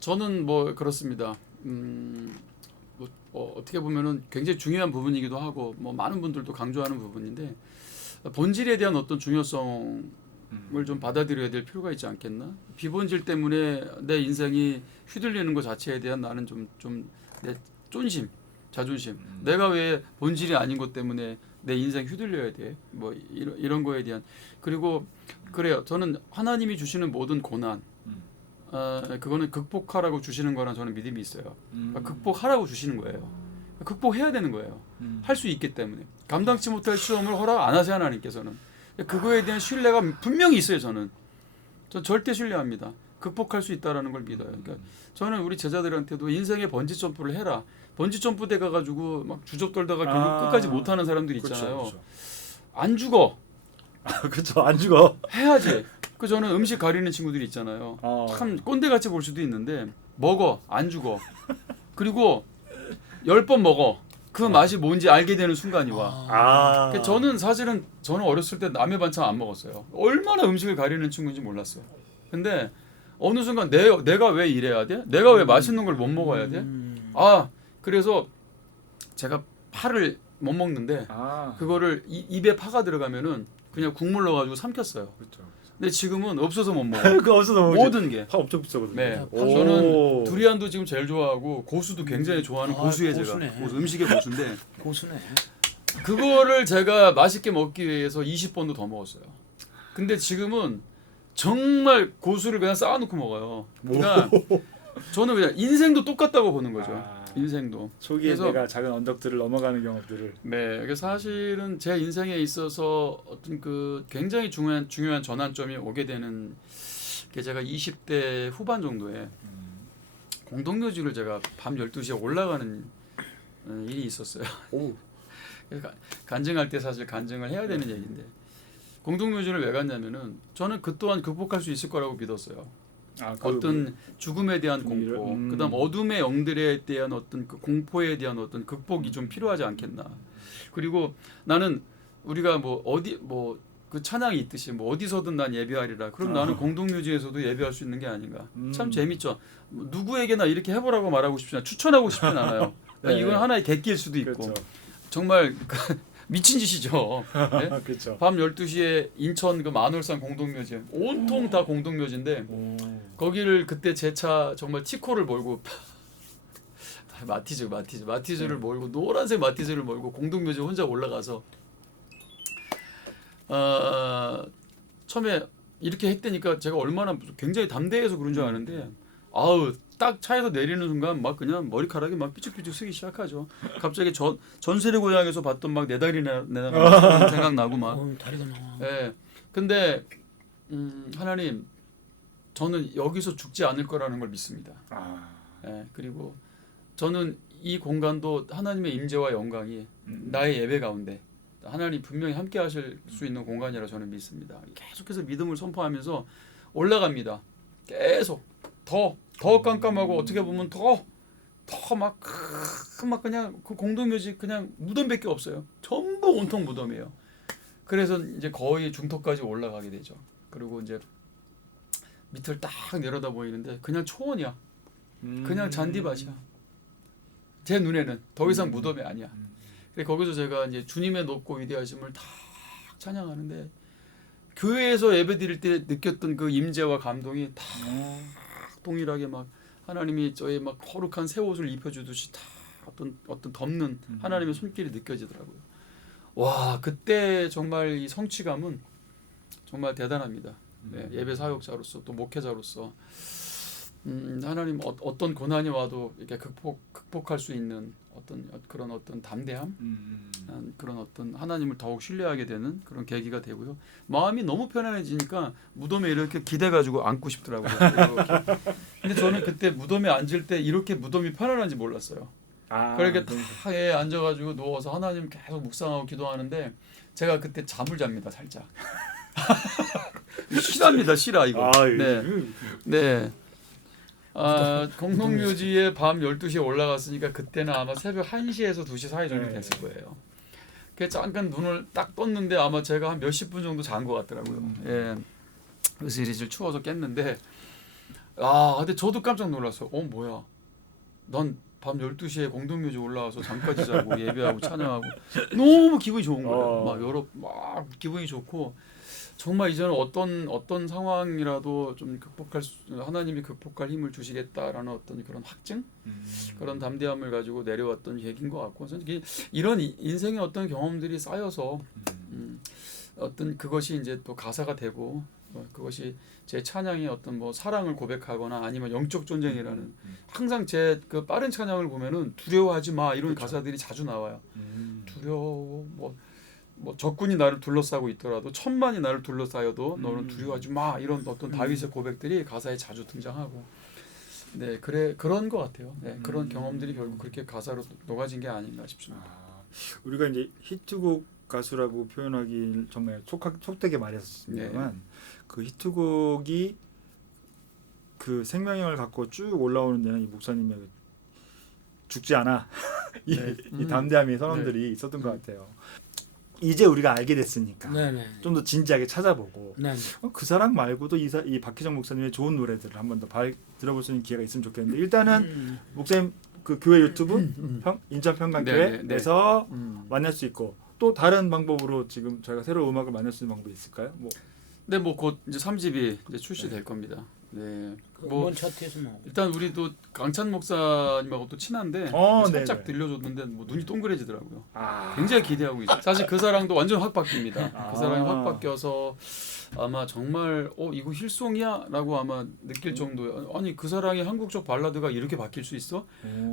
저는 뭐 그렇습니다. 뭐, 어떻게 보면은 굉장히 중요한 부분이기도 하고 뭐 많은 분들도 강조하는 부분인데 본질에 대한 어떤 중요성을 좀 받아들여야 될 필요가 있지 않겠나? 비본질 때문에 내 인생이 휘둘리는 것 자체에 대한 나는 좀 내 쫀심, 자존심. 내가 왜 본질이 아닌 것 때문에 내 인생 휘둘려야 돼? 뭐 이런 거에 대한 그리고 그래요. 저는 하나님이 주시는 모든 고난 그거는 극복하라고 주시는 거란 저는 믿음이 있어요. 그러니까 극복하라고 주시는 거예요. 극복해야 되는 거예요. 할 수 있기 때문에 감당치 못할 시험을 허락 안 하세요 하나님께서는. 그거에 대한 신뢰가 분명히 있어요. 전 절대 신뢰합니다. 극복할 수 있다라는 걸 믿어요. 그러니까 저는 우리 제자들한테도 인생의 번지 점프를 해라. 번지 점프대 가가지고 막 주접 떨다가 결국 끝까지 못하는 사람들 있잖아요. 그렇죠. 안 죽어. 그렇죠. 안 죽어. 해야지. 그 저는 음식 가리는 친구들이 있잖아요. 참 꼰대같이 볼 수도 있는데 먹어 안 죽어. 그리고 10번 먹어. 그 맛이 뭔지 알게 되는 순간이 와. 그러니까 저는 어렸을 때 남의 반찬 안 먹었어요. 얼마나 음식을 가리는 친구인지 몰랐어요. 근데 어느 순간 내가 왜 이래야 돼? 내가 왜 맛있는 걸 못 먹어야 돼? 그래서 제가 파를 못 먹는데 그거를 입에 파가 들어가면은 그냥 국물 넣어가지고 삼켰어요. 그렇죠. 근데 지금은 없어서 못 먹어요. 그 없어서 모든 게. 파 엄청 비싸거든요. 네. 저는 두리안도 지금 제일 좋아하고 고수도 굉장히 좋아하는 고수에 고수네. 제가 음식의 고수인데 고수네. 그거를 제가 맛있게 먹기 위해서 20번도 더 먹었어요. 근데 지금은 정말 고수를 그냥 쌓아놓고 먹어요. 그러니까 저는 그냥 인생도 똑같다고 보는 거죠. 인생도. 초기에 그래서 내가 작은 언덕들을 넘어가는 경험들을. 네, 그래서 사실은 제 인생에 있어서 어떤 그 굉장히 중요한 전환점이 오게 되는 게 제가 20대 후반 정도에 공동묘지를 제가 밤 12시에 올라가는 일이 있었어요. 그래서 간증할 때 사실 간증을 해야 되는 얘기인데 공동묘지를 왜 갔냐면은 저는 그 또한 극복할 수 있을 거라고 믿었어요. 어떤 죽음에 대한 공포, 그다음 어둠의 영들에 대한 어떤 그 공포에 대한 어떤 극복이 좀 필요하지 않겠나. 그리고 나는 우리가 그 찬양이 있듯이 뭐 어디서든 난 예배하리라. 그럼 나는 공동묘지에서도 예배할 수 있는 게 아닌가. 참 재밌죠. 누구에게나 이렇게 해보라고 말하고 싶지 않아. 추천하고 싶진 않아요. 네. 이건 하나의 객기일 수도 있고. 그렇죠. 정말 미친 짓이죠. 네? 그렇죠. 밤 12시에 인천 그 만월산 공동묘지 온통 다 공동묘지인데 거기를 그때 제 차 정말 티코를 몰고 마티즈를 몰고 노란색 마티즈를 몰고 공동묘지 혼자 올라가서 처음에 이렇게 했다니까 제가 얼마나 굉장히 담대해서 그런 줄 아는데 딱 차에서 내리는 순간 막 그냥 머리카락이 막 삐죽삐죽 쓰기 시작하죠. 갑자기 전세리 고향에서 봤던 막 내 다리 내다가는 생각나고 막. 다리가 나와. 예. 근데 하나님 저는 여기서 죽지 않을 거라는 걸 믿습니다. 예. 그리고 저는 이 공간도 하나님의 임재와 영광이 나의 예배 가운데 하나님 분명히 함께 하실 수 있는 공간이라 저는 믿습니다. 계속해서 믿음을 선포하면서 올라갑니다. 계속 더 깜깜하고 어떻게 보면 더 막 그냥 그 공동묘지 그냥 무덤밖에 없어요. 전부 온통 무덤이에요. 그래서 이제 거의 중턱까지 올라가게 되죠. 그리고 이제 밑을 딱 내려다 보이는데 그냥 초원이야. 그냥 잔디밭이야. 제 눈에는 더 이상 무덤이 아니야. 그래서 거기서 제가 이제 주님의 높고 위대하심을 다 찬양하는데 교회에서 예배드릴 때 느꼈던 그 임재와 감동이 다 동일하게 막 하나님이 저의 막 거룩한 새 옷을 입혀주듯이 다 어떤 덮는 하나님의 손길이 느껴지더라고요. 와 그때 정말 이 성취감은 정말 대단합니다. 네, 예배 사역자로서 또 목회자로서 하나님 어떤 고난이 와도 이렇게 극복할 수 있는 그런 담대함, 그런 어떤 하나님을 더욱 신뢰하게 되는 그런 계기가 되고요. 마음이 너무 편안해지니까 무덤에 이렇게 기대가지고 앉고 싶더라고요. 근데 저는 그때 무덤에 앉을 때 이렇게 무덤이 편안한지 몰랐어요. 그렇게 다 앉아가지고 누워서 하나님 계속 묵상하고 기도하는데 제가 그때 잠을 잡니다 살짝. 실화입니다 실화 이거. 네. 네. 공동묘지에 밤 12시에 올라갔으니까 그때는 아마 새벽 1시에서 2시 사이 정도 됐을 거예요. 그 잠깐 눈을 딱 떴는데 아마 제가 한 몇십 분 정도 잔 것 같더라고요. 예. 으슬으슬 추워서 깼는데 근데 저도 깜짝 놀랐어요. 뭐야? 난 밤 12시에 공동묘지 올라와서 잠까지 자고 예배하고 찬양하고 너무 기분이 좋은 거예요. 막 기분이 좋고 정말 이제는 어떤 상황이라도 좀 하나님이 극복할 힘을 주시겠다라는 어떤 그런 확증, 그런 담대함을 가지고 내려왔던 계기인 것 같고, 저는 이런 인생의 어떤 경험들이 쌓여서 어떤 그것이 이제 또 가사가 되고, 그것이 제 찬양의 어떤 뭐 사랑을 고백하거나 아니면 영적 전쟁이라는 항상 제 그 빠른 찬양을 보면은 두려워하지 마 이런 가사들이 자주 나와요. 두려워 뭐 적군이 나를 둘러싸고 있더라도 천만이 나를 둘러싸여도 너는 두려워하지 마 이런 어떤 다윗의 고백들이 가사에 자주 등장하고 네 그런 것 같아요. 네, 그런 경험들이 결국 그렇게 가사로 녹아진 게 아닌가 싶습니다. 우리가 이제 히트곡 가수라고 표현하기 정말 속되게 말했습니다만 그 히트곡이 그 생명력을 갖고 쭉 올라오는 데는 이 목사님의 죽지 않아 이 담대함의 선언들이 있었던 것 같아요. 이제 우리가 알게 됐으니까 좀 더 진지하게 찾아보고 그 사람 말고도 이 박희정 목사님의 좋은 노래들을 한 번 더 들어볼 수 있는 기회가 있으면 좋겠는데 일단은 목사님 그 교회 유튜브 인천 평강교회에서 만날 수 있고 또 다른 방법으로 지금 저희가 새로운 음악을 만날 수 있는 방법이 있을까요? 네, 뭐 곧 이제 3집이 이제 출시될 겁니다. 네. 뭐 차트에서 일단 우리도 강찬 목사님하고 또 친한데 살짝 들려줬는데 뭐 눈이 동그래지더라고요. 굉장히 기대하고 있어요. 사실 그 사랑도 완전 확 바뀝니다. 그 사랑이 확 바뀌어서 아마 정말 이거 힐송이야라고 아마 느낄 정도예요. 아니 그 사랑이 한국적 발라드가 이렇게 바뀔 수 있어?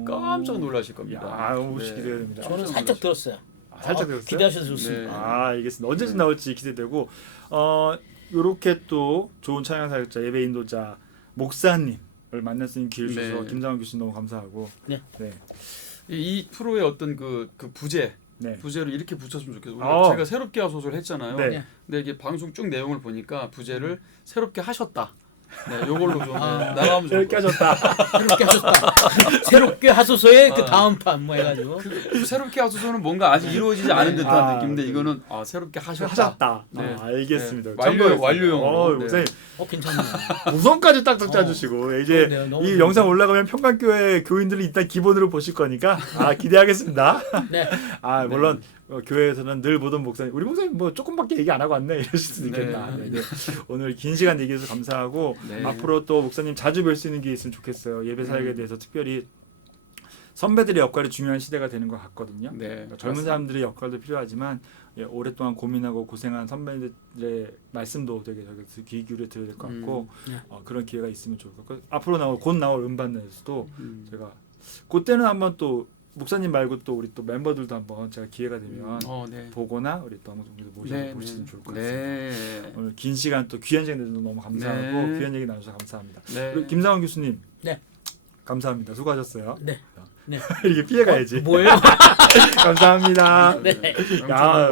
깜짝 놀라실 겁니다. 너무 기대됩니다. 저는 살짝 들었어요. 살짝 들었어요? 기대하셔서 좋습니다. 알겠습니다. 언제쯤 나올지 기대되고 이렇게 또 좋은 찬양 사역자 예배 인도자 목사님을 만날 수 있는 기회를 주셔서 김상원 교수님 너무 감사하고 이 프로의 어떤 그 부제를 이렇게 붙였으면 좋겠어요. 제가 새롭게 하소서를 했잖아요. 근데 이게 방송 쭉 내용을 보니까 부제를 새롭게 하셨다. 네, 요걸로 좀 나가면 새롭게 하셨다. 새롭게 하셨다. 새롭게 하소서의 그 다음 판 뭐 해가지고 그 새롭게 하소서는 뭔가 아직 이루어지지 않은 듯한 느낌인데 이거는 새롭게 하셨다. 네. 알겠습니다. 완료용. 목사님 괜찮네요. 우선까지 딱딱 짜주시고 이제 이 영상 올라가면 평강교회 교인들이 일단 기본으로 보실 거니까 기대하겠습니다. 네. 물론 교회에서는 늘 보던 목사님, 우리 목사님 뭐 조금밖에 얘기 안 하고 왔네 이러실 수도 있겠다. 오늘 긴 시간 얘기해서 감사하고 앞으로 또 목사님 자주 뵐 수 있는 게 있으면 좋겠어요. 예배 사역에 대해서 특별히 선배들의 역할이 중요한 시대가 되는 것 같거든요. 그러니까 젊은 사람들의 역할도 필요하지만 오랫동안 고민하고 고생한 선배들의 말씀도 되게 귀 기울여 들어야 될 것 같고 그런 기회가 있으면 좋을 것 같고 앞으로 곧 나올 음반에서도 제가 그때는 한번 또 목사님 말고 또 우리 또 멤버들도 한번 제가 기회가 되면 보거나 우리 또 한번 모시면 좋을 것 같습니다. 오늘 긴 시간 또 귀한 시간 내주셔서 너무 감사하고 귀한 얘기 나눠주셔서 감사합니다. 우리 김상원 교수님 감사합니다. 수고하셨어요. 이렇게 피해가야지. 뭐예요? 감사합니다. 네. 야.